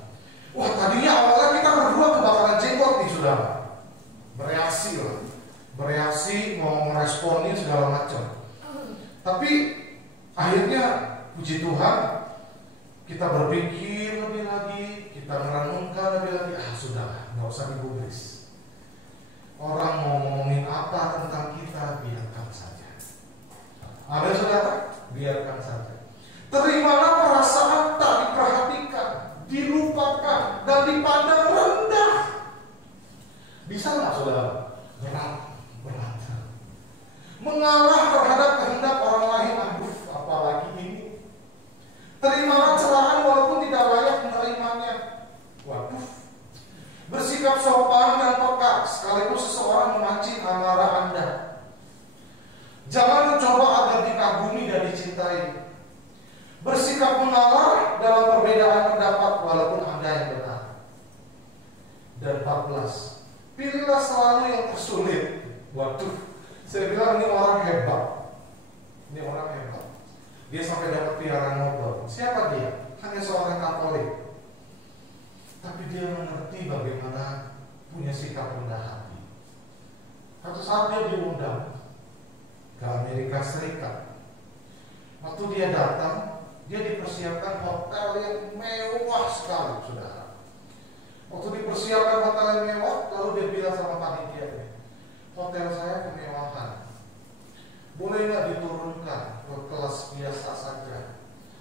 Wah, tadinya awalnya kita berdua kebakaran jenggot nih, saudara. Bereaksi mau meresponin segala macam. Tapi akhirnya puji Tuhan, kita berpikir lebih lagi, kita merenungkan lebih lagi. Sudah, nggak usah digubris. Orang mau ngomongin apa tentang kita, biarkan saja. Ada, saudara, biarkan saja. Terimalah perasaan tak diperhatikan, dilupakan, dan dipandang rendah. Bisa nggak, saudara? Berat. Mengalah terhadap kehendak orang lain. Aduh, apalagi ini. Terimalah celahan walaupun tidak layak menerimanya. Waduh. Bersikap sopan dan peka sekaligus seseorang memancing amarah Anda. Jangan mencoba agar dikagumi dan dicintai. Bersikap mengalah dalam perbedaan pendapat walaupun Anda yang benar. Dan 14. Pilihlah selalu yang tersulit. Waduh, saya bilang ini orang hebat. Ini orang hebat. Dia sampai dapat piala Nobel. Siapa dia? Hanya seorang Katolik. Tapi dia mengerti bagaimana punya sikap rendah hati. Satu saat dia diundang ke Amerika Serikat. Waktu dia datang, dia dipersiapkan hotel yang mewah sekali, saudara. Waktu dipersiapkan hotel yang mewah, lalu dia bilang sama panitia, hotel saya kemewahan, boleh nggak diturunkan ke kelas biasa saja?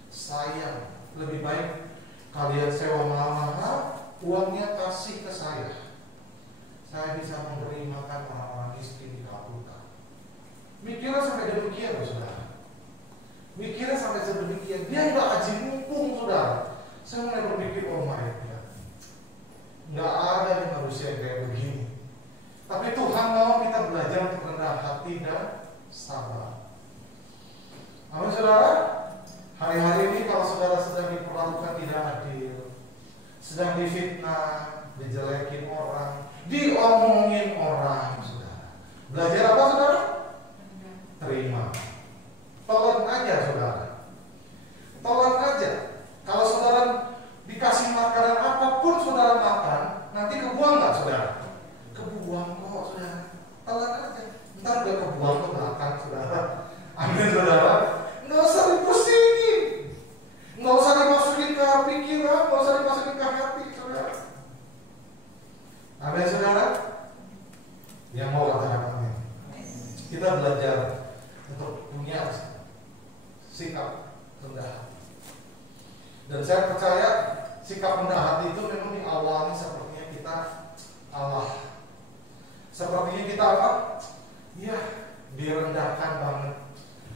Sayang, lebih baik kalian sewa mahal-mahal, uangnya kasih ke saya. Saya bisa memberi makan orang-orang miskin di Kalkuta. Mikirnya sampai demikian, saudara. Mikirnya sampai sedemikian. Dia nggak aji mumpung, saudara. Saya mulai berpikir, oh my God, nggak ada yang manusia kayak begini. Tapi Tuhan mau kita belajar untuk rendah hati dan sabar. Amin, saudara. Hari-hari ini kalau saudara sedang diperlakukan tidak adil, sedang difitnah, dijelekin orang, diomongin orang, saudara, belajar apa, saudara? Terima. Telan aja, saudara. Telan aja. Kalau saudara dikasih makanan apapun saudara makan, nanti kebuang nggak, saudara? Kebuang kok, saudara. Telan aja. Ntar udah kebuang ke belakang, saudara. Amin, saudara. Nggak usah dipusingin, nggak usah dimasukin ke pikiran, nggak usah dimasukin ke hati, saudara. Amin, saudara. Yang mau katakan amin. Kita belajar untuk punya sikap rendah hati. Dan saya percaya sikap rendah hati itu memang diawali sepertinya kita Allah. Sepertinya kita apa? Ya, direndahkan banget.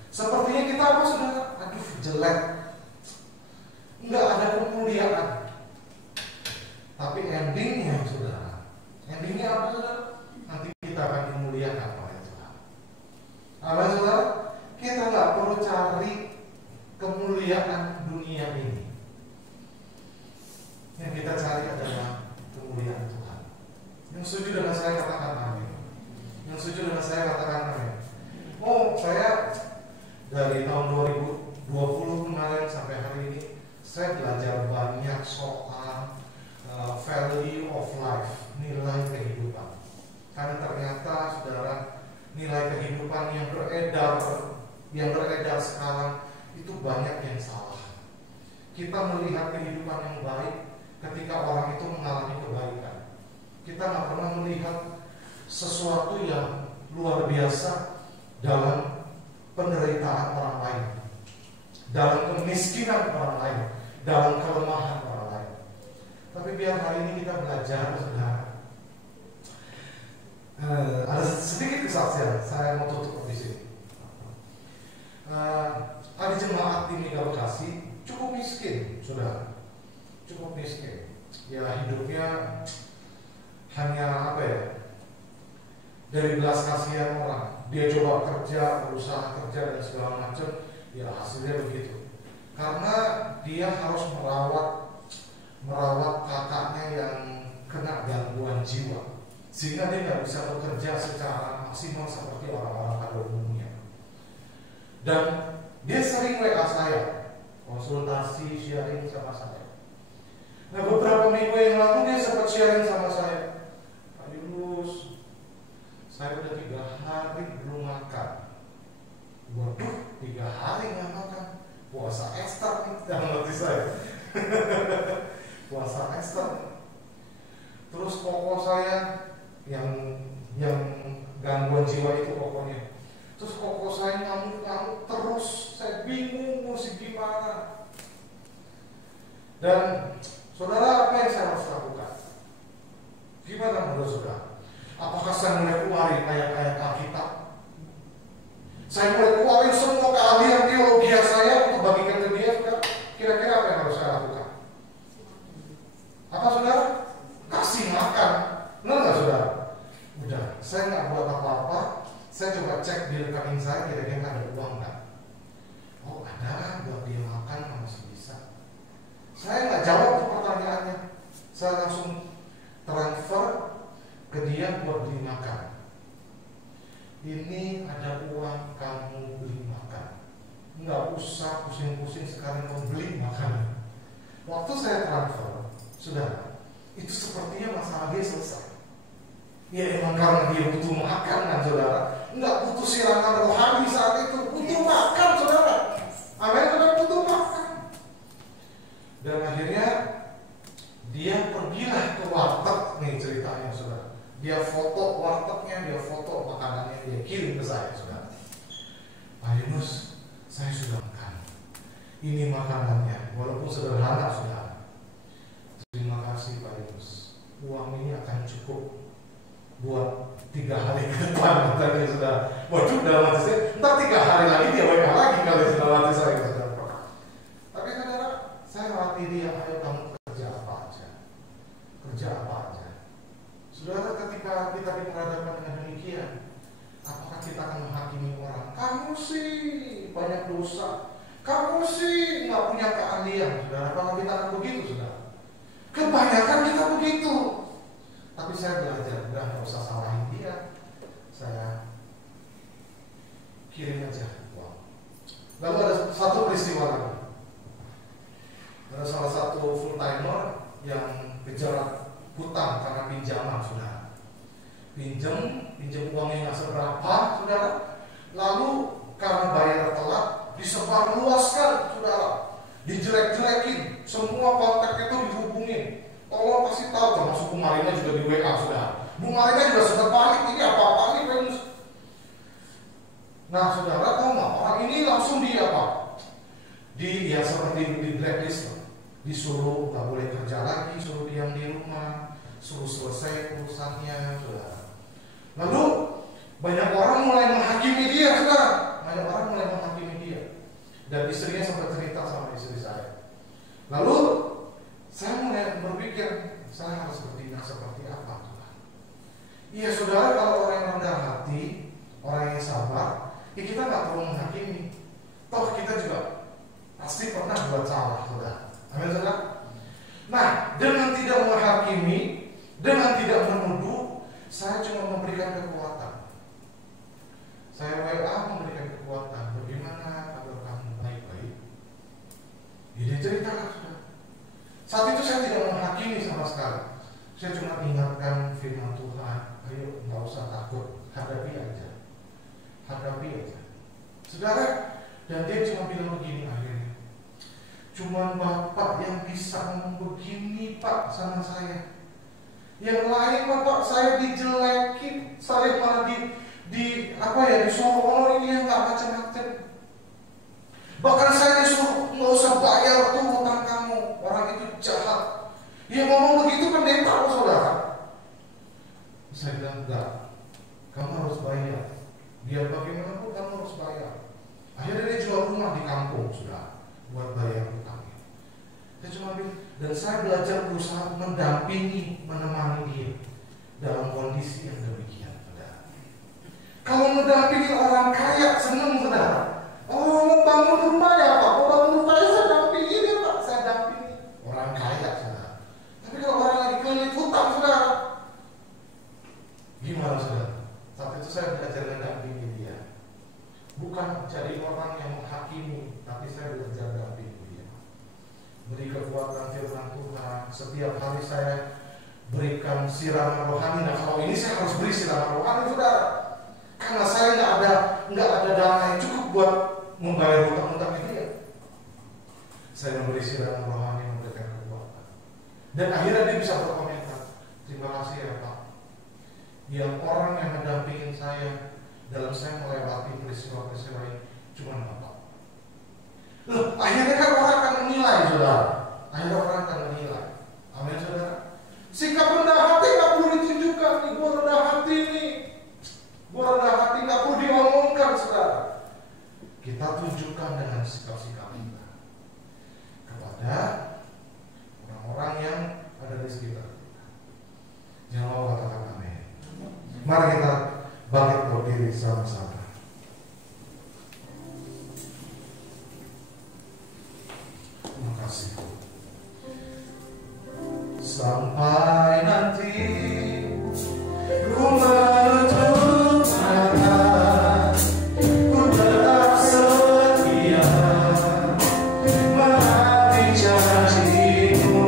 Sepertinya kita apa, saudara? Aduh, jelek. Nggak ada kemuliaan. Tapi endingnya, saudara, endingnya apa, saudara? Nanti kita akan dimuliakan oleh Tuhan. Apa, saudara? Kita nggak perlu cari kemuliaan dunia ini. Yang kita cari adalah kemuliaan Tuhan. Yang setuju dengan saya katakan amin. Yang setuju dengan saya katakan amin. Oh, saya dari tahun 2020 kemarin sampai hari ini, saya belajar banyak soal value of life, nilai kehidupan. Karena ternyata, saudara, nilai kehidupan yang beredar sekarang itu banyak yang salah. Kita melihat kehidupan yang baik ketika orang itu mengalami kebaikan. Kita nggak pernah melihat sesuatu yang luar biasa dalam penderitaan orang lain, dalam kemiskinan orang lain, dalam kelemahan orang lain. Tapi biar hari ini kita belajar, saudara. Ada sedikit kesaksian, saya mau tutup di sini. Ada jemaat di Mega Bekasi cukup miskin, saudara, cukup miskin. Ya, hidupnya hanya apa ya? Dari belas kasihan orang. Dia coba kerja, berusaha kerja dan segala macam, ya hasilnya begitu. Karena dia harus merawat kakaknya yang kena gangguan jiwa, sehingga dia nggak bisa bekerja secara maksimal seperti orang-orang pada umumnya. Dan dia sering WA saya, konsultasi, sharing sama saya. Nah, beberapa minggu yang lalu dia sempat sharing sama saya, Pak Yunus, saya udah 3 hari belum makan. Waduh, 3 hari nggak makan. Puasa Ester nih, jangan ngerti saya. Puasa Ester. Terus koko saya yang gangguan jiwa itu kokonya. Terus koko saya ngamuk-ngamuk terus, saya bingung mesti gimana. Dan saudara, apa yang saya harus lakukan? Gimana menurut saudara? Apakah saya mulai keluarin ayat-ayat Alkitab? Saya mulai keluarin semua keahlian teologi saya untuk bagikan ke dia, saudara? Kira-kira apa yang harus saya lakukan? Apa, saudara? Kasih makan. Benar nggak, saudara? Udah, saya nggak buat apa-apa. Saya coba cek di rekening saya, kira-kira ada uang nggak? Oh, ada, buat dia makan masih bisa. Saya nggak jawab tuh pertanyaannya. Saya langsung transfer ke dia buat beli makan. Ini ada uang, kamu beli makan. Nggak usah pusing-pusing sekarang mau beli makan. Waktu saya transfer, sudah itu sepertinya masalah dia selesai. Ya emang karena dia butuh makan kan saudara, nggak butuh sirangan rohani saat itu, butuh makan saudara. Amin, saudara, butuh makan. Dan akhirnya dia pergilah ke warteg nih ceritanya saudara. Dia foto wartegnya, dia foto makanannya, dia kirim ke saya saudara. Pak Yunus, saya sudah makan. Ini makanannya, walaupun sederhana saudara. Terima kasih Pak Yunus. Uang ini akan cukup buat 3 hari ke depan katanya saudara. Waduh, dalam hati saya, ntar 3 hari lagi dia WA lagi kali dalam hati saya saudara. Tapi saudara, saya latih dia, ayo kamu kerja apa aja. Kerja apa aja. Saudara, ketika kita diperhadapkan dengan demikian, apakah kita akan menghakimi orang? Kamu sih banyak dosa, kamu sih nggak punya keahlian, saudara. Apakah kita akan begitu, saudara? Kebanyakan kita begitu. Tapi saya belajar, udah nggak usah salahin dia, saya kirim aja uang. Lalu ada satu peristiwa lagi. Ada salah satu full timer yang kejar hutang karena pinjaman, saudara. Pinjam uangnya nggak seberapa, saudara. Lalu karena bayar telat, disebar luaskan, saudara. Dijelek-jelekin, semua kontak itu dihubungin. Tolong kasih tahu, termasuk Bu Marina juga di WA, saudara. Bu Marina juga sudah panik, ini apa-apa nih, Venus. Nah, saudara tahu nggak? Orang ini langsung dia apa? Ya seperti di blacklist, disuruh nggak boleh kerja lagi, suruh diam di rumah, suruh selesai urusannya, saudara. Lalu banyak orang mulai menghakimi dia, saudara. Banyak orang mulai menghakimi dia. Dan istrinya sempat cerita sama istri saya. Lalu saya mulai berpikir, saya harus bertindak seperti apa, saudara? Iya, saudara, kalau orang yang rendah hati, orang yang sabar, ya kita nggak perlu menghakimi. Toh kita juga pasti pernah buat salah, saudara. Amin, saudara. Nah, dengan tidak menghakimi, dengan tidak menuduh, saya cuma memberikan kekuatan. Saya WA memberikan kekuatan. Bagaimana kabar kamu? Baik-baik. Dia ceritakan, saudara. Saat itu saya tidak menghakimi sama sekali. Saya cuma ingatkan firman Tuhan. Ayo, nggak usah takut, hadapi aja. Hadapi aja, saudara. Dan dia cuma bilang begini akhirnya. Cuman Bapak yang bisa ngomong begini Pak sama saya. Yang lain Bapak, saya dijelekin, saya malah disuruh ini yang nggak macam-macam. Bahkan saya disuruh nggak usah bayar tuh hutang kamu, orang itu jahat. Yang ngomong begitu pendeta, saudara. Saya bilang enggak, kamu harus bayar. Biar bagaimanapun kamu harus bayar. Akhirnya dia jual rumah di kampung, saudara, buat bayar hutangnya. Saya cuma bilang, dan saya belajar berusaha mendampingi, menemani dia dalam kondisi yang demikian, saudara. Kalau mendampingi orang kaya senang, saudara. Oh, mau bangun rumah ya Pak, mau bangun rumah ya saya dampingi dia Pak, saya dampingi. Orang kaya, saudara. Tapi kalau orang lagi kelilit hutang, saudara, gimana, saudara? Saat itu saya belajar mendampingi dia. Bukan jadi orang yang menghakimi, tapi saya belajar mendampingi dia. Beri kekuatan firman Tuhan. Setiap hari saya berikan siraman rohani. Nah, kalau ini saya harus beri siraman rohani, saudara. Karena saya nggak ada dana yang cukup buat membayar hutang-hutang itu ya. Saya memberi siraman rohani, memberikan kekuatan. Dan akhirnya dia bisa berkomentar, terima kasih ya Pak. Yang orang yang mendampingin saya dalam saya melewati peristiwa-peristiwa ini cuma Bapak. Loh, akhirnya kan orang akan menilai, saudara. Akhirnya orang akan menilai. Amin, saudara. Sikap rendah hati nggak perlu ditunjukkan nih. Gue rendah hati nih. Gue rendah hati nggak perlu diomongkan, saudara. Kita tunjukkan dengan sikap-sikap kita kepada orang-orang yang ada di sekitar kita. Jangan lupa katakan amin. Mari kita bangkit berdiri sama-sama. Terima kasih. Sampai nanti ku menutup mata, ku tetap setia menanti janjimu.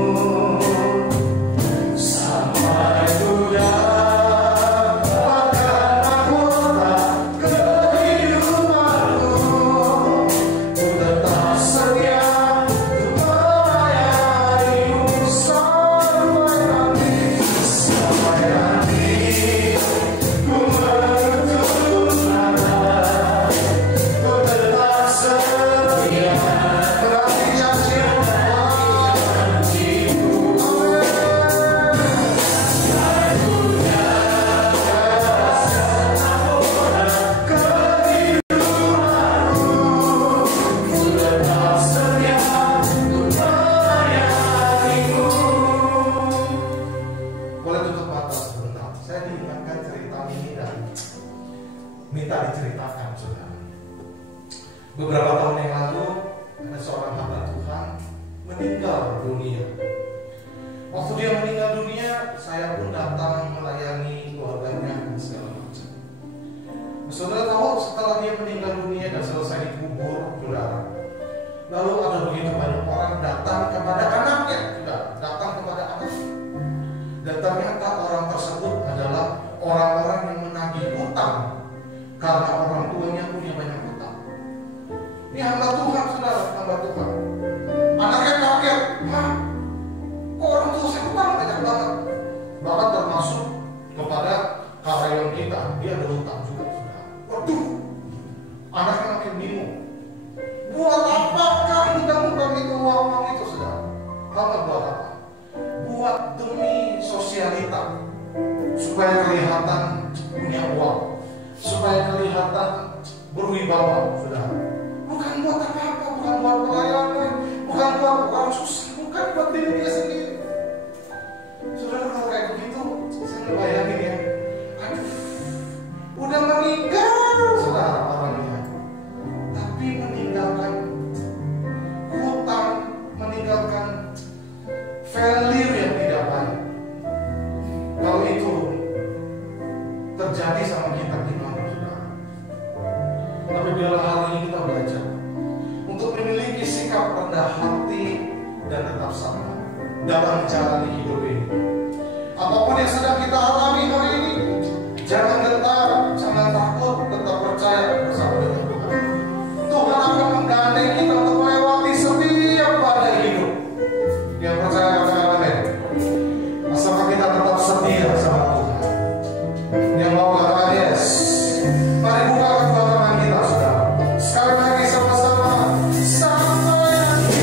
Beberapa tahun yang lalu ada seorang hamba Tuhan meninggal dunia. Waktu dia meninggal dunia, saya pun datang melayani keluarganya dan segala macam. Saudara tahu, setelah dia meninggal dunia dan selesai dikubur, saudara, lalu ada begitu banyak orang datang kepada anaknya, datang kepada anaknya. Dan ternyata orang tersebut adalah orang-orang yang menagih hutang karena orang tuanya punya banyak hutang. Ini hamba Tuhan, saudara, hamba Tuhan. Anaknya kaget, "Hah? Kok orang tua saya hutang banyak banget?" Bahkan termasuk kepada karyawan kita, dia ada hutang juga, saudara. Waduh, anaknya makin bingung. Buat apa kamu hutang-hutang itu, uang itu, saudara? Kamu buat apa? Buat demi sosialita, supaya kelihatan punya uang, supaya kelihatan berwibawa, saudara. Bukan buat apa-apa, bukan buat pelayanan, bukan buat orang susah, bukan buat diri dia sendiri. Saudara, kalau kayak begitu, saya ngebayangin ya, aduh, udah meninggal, saudara, orangnya, tapi meninggalkan hutang, meninggalkan value yang tidak baik. Kalau itu terjadi sama kita, gimana, saudara? Tapi biarlah hari ini kita belajar untuk memiliki sikap rendah hati dan tetap sabar dalam menjalani hidup ini. Apapun yang sedang kita alami hari ini, jangan gentar, jangan takut, tetap percaya bersama dengan Tuhan. Tuhan akan menggandeng kita untuk melewati setiap badai hidup. Yang percaya katakan amin. Asalkan kita tetap setia sama Tuhan. Yang mau katakan yes. Mari buka kedua tangan kita, saudara. Sekali lagi sama-sama. Sampai Tuhan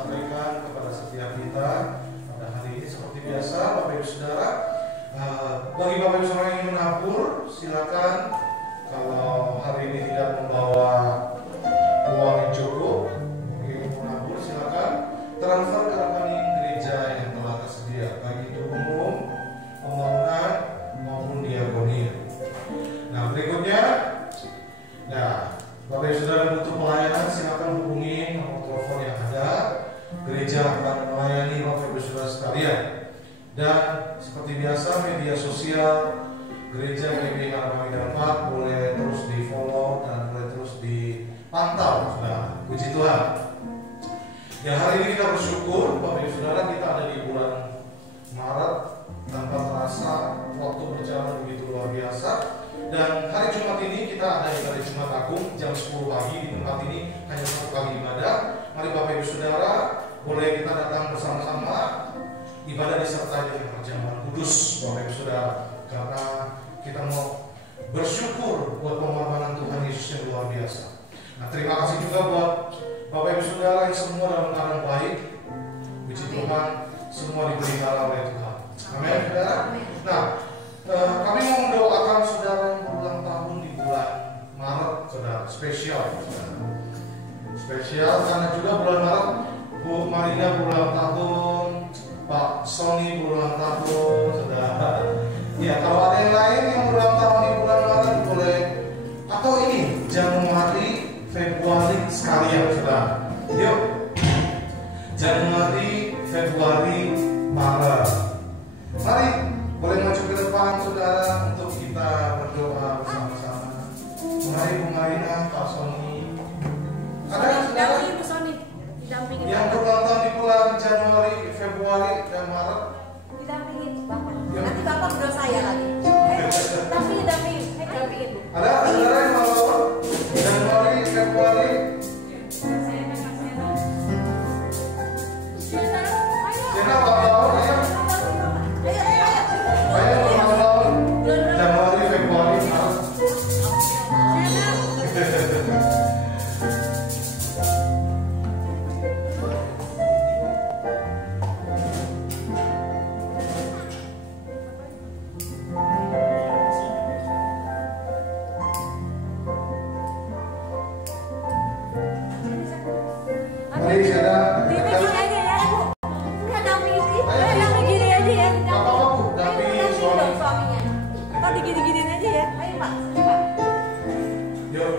sampaikan kepada setiap kita pada hari ini seperti biasa, Bapak Ibu Saudara. Bagi Bapak Ibu Saudara yang ingin menabur, silakan. Kalau hari ini tidak membawa uang yang cukup, mungkin menabur, silakan transfer ke rekening gereja yang telah tersedia, baik itu umum, pembangunan maupun diakonia. Nah, berikutnya, Bapak Ibu Saudara butuh pelayanan, silakan hubungi nomor telepon yang ada. Gereja akan melayani Bapak Ibu Saudara sekalian. Dan seperti biasa, media sosial Gereja GBI Harapan Dampak boleh terus di follow dan boleh terus dipantau, saudara. Puji Tuhan. Ya, hari ini kita bersyukur Bapak Ibu Saudara, kita ada di bulan Maret. Tanpa terasa waktu berjalan begitu luar biasa. Dan hari Jumat ini kita ada ibadah Jumat Agung jam 10 pagi di tempat ini, hanya satu kali ibadah. Mari Bapak Ibu Saudara, boleh kita datang bersama-sama ibadah disertai dengan perjamuan kudus, Bapak Ibu Saudara, karena kita mau bersyukur buat pengorbanan Tuhan Yesus yang luar biasa. Nah, terima kasih juga buat Bapak Ibu Saudara yang semua dalam keadaan baik. Puji Tuhan, semua dipelihara oleh Tuhan. Amin, saudara. Nah, kami mau mendoakan saudara yang berulang tahun di bulan Maret, saudara. Spesial, saudara. Spesial karena juga bulan Maret Bu Marina berulang tahun, Pak Sony berulang tahun, saudara. Ya, kalau ada yang lain yang berulang tahun di bulan Maret boleh, atau ini Januari, Februari sekalian, saudara. Yuk, Januari, Februari, Maret. Mari, boleh maju ke depan, saudara, untuk kita berdoa bersama-sama. Mari Bu Marina, Pak Sony. Ada yang saudara Ibu Sony didampingin yang berulang tahun di bulan Januari, Februari, dan Maret? didampingin Bapak. Ya. Nanti Bapak berdua saya lagi. Dampingin. Dampingin. Ada saudara yang mau tahun Januari, Februari? Jena ulang tahun ya? Ayo ulang tahun Januari, Februari, Maret. Mari saudara. Dampingin aja ya, Bu. Enggak dampingin gitu. Dampingin aja ya. Apa-apa, Bu? Dampingin suami. Suaminya. Oh, digini-giniin aja ya. Ayo, Pak. Yuk,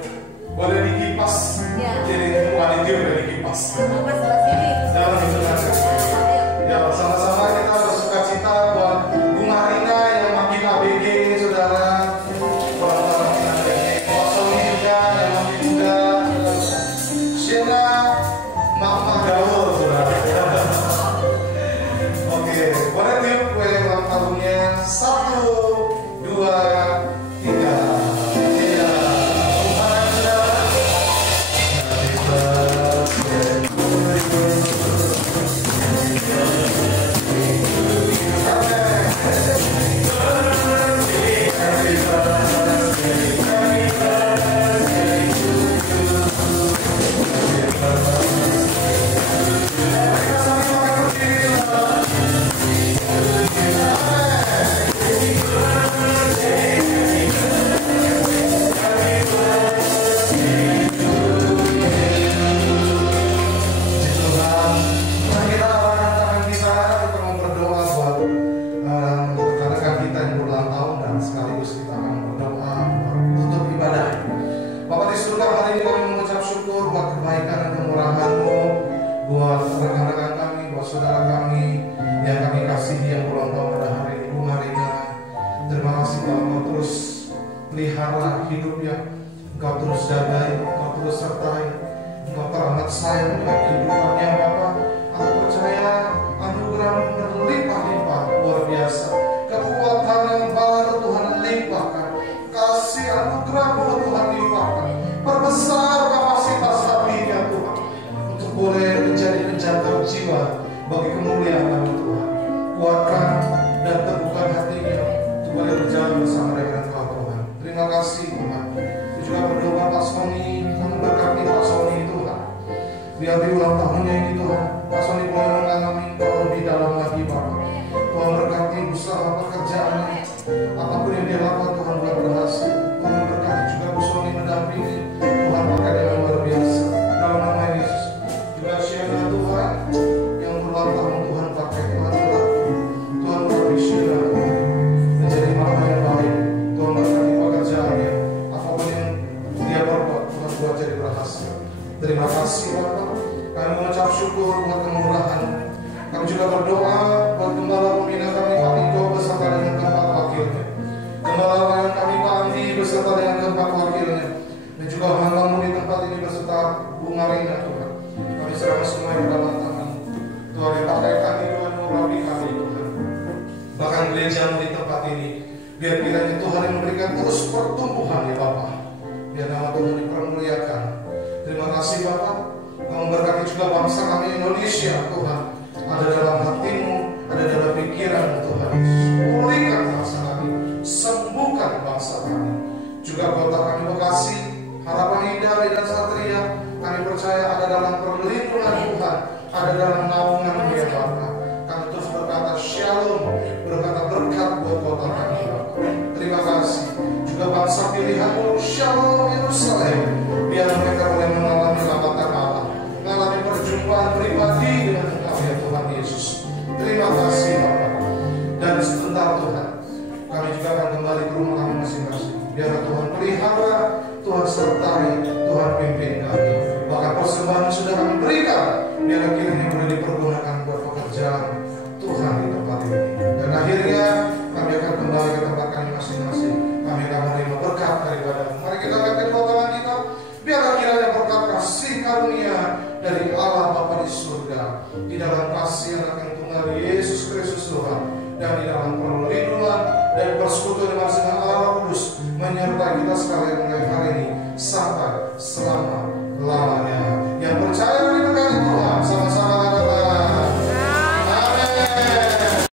boleh dikipas. Ya. Jadi panitia boleh dikipas. Bapak sebelah sini. Jangan saudara. Ya, bersama-sama kita bersuka cita buat Bu Marina yang makin ABG, saudara. Orang-orang yang ABG. Pak Sony juga yang makin muda. Shena, Mama gaul, saudara. Oke, boleh tiup kue ulang tahunnya. 1, 2, 3. Iya, bukan saudara. Happy birthday to buat rekan-rekan kami, buat saudara kami yang kami kasihi yang ulang tahun pada hari ini, Bu Marina. Terima kasih Bapak, Engkau terus pelihara hidupnya, Engkau terus jagai, Engkau terus sertai, Engkau teramat sayang dengan kehidupannya Bapak. Aku percaya anugerah-Mu berlimpah-limpah luar biasa, kekuatan yang baru Tuhan limpahkan, kasih anugerah-Mu Tuhan limpahkan, perbesar kapasitas hatinya Tuhan, untuk boleh menjadi penjaga jiwa bagi kemuliaan nama Tuhan. Kuatkan dan teguhkan hatinya untuk boleh berjalan bersama dengan Engkau Tuhan. Terima kasih Tuhan. Saya juga berdoa Pak Sony, Tuhan berkati Pak Sony Tuhan. Biar di ulang tahunnya ini Tuhan, Pak Sony boleh mengalami Engkau lebih dalam lagi Bapak. Tuhan berkati usaha pekerjaannya, apapun yang dia lakukan Tuhan buat berhasil. Tuhan berkati juga Bu Sony mendampingi, Tuhan pakai dia luar biasa. Dalam nama Yesus. Juga Syena Tuhan yang berulang tahun Tuhan pakai, Tuhan berlaku, Tuhan berkati Syena menjadi mama yang baik. Tuhan berkati pekerjaannya, apapun yang dia berbuat Tuhan buat jadi berhasil. Terima kasih Bapak. Kami mengucap syukur buat kemurahan. Kami juga berdoa buat gembala pembina kami Pak Iko beserta dengan keempat wakilnya. Gembala yang kami Pak Andi beserta dengan keempat wakilnya. Dan juga hamba-Mu di tempat ini beserta Bu Marina Tuhan. Kami serahkan semua yang dalam tangan. Tuhan yang pakai kami Tuhan mengurapi kami Tuhan. Bahkan gereja-Mu di tempat ini. Biar kiranya Tuhan yang memberikan terus pertumbuhan ya Bapak. Biar nama Tuhan dipermuliakan. Terima kasih Bapak. Kau memberkati juga bangsa kami Indonesia Tuhan. Ada dalam hati-Mu, ada dalam pikiran-Mu Tuhan Yesus. Pulihkan bangsa kami, sembuhkan bangsa kami. Juga kota kami Bekasi, Harapan Indah, dan Satria, kami percaya ada dalam perlindungan Tuhan, ada dalam naungan-Mu ya Bapak. Kami terus berkata shalom, berkata berkat buat kota kami Bapak. Terima kasih. Juga bangsa pilihan-Mu, shalom Yerusalem. Biar mereka boleh mengalami lambatan Allah, mengalami perjumpaan pribadi dengan Engkau ya Tuhan Yesus. Terima kasih Bapak. Dan sebentar Tuhan, kami juga akan kembali ke rumah kami masing-masing. Biar Tuhan pelihara, Tuhan sertai, Tuhan pimpin kami. Bahkan persembahan yang sudah kami berikan, biar kiranya boleh dipergunakan buat pekerjaan Tuhan di tempat ini. Dan akhirnya kami akan kembali ke tempat kami masing-masing. Kami akan menerima berkat daripada. Mari kita angkat kedua tangan kita. Biar kiranya berkat kasih karunia dari Allah Bapa di surga, di dalam kasih Anak yang tunggal Yesus Kristus Tuhan, dan di dalam perlindungan dan persekutuan dengan Allah Kudus menyertai kita sekalian mulai hari ini sampai selama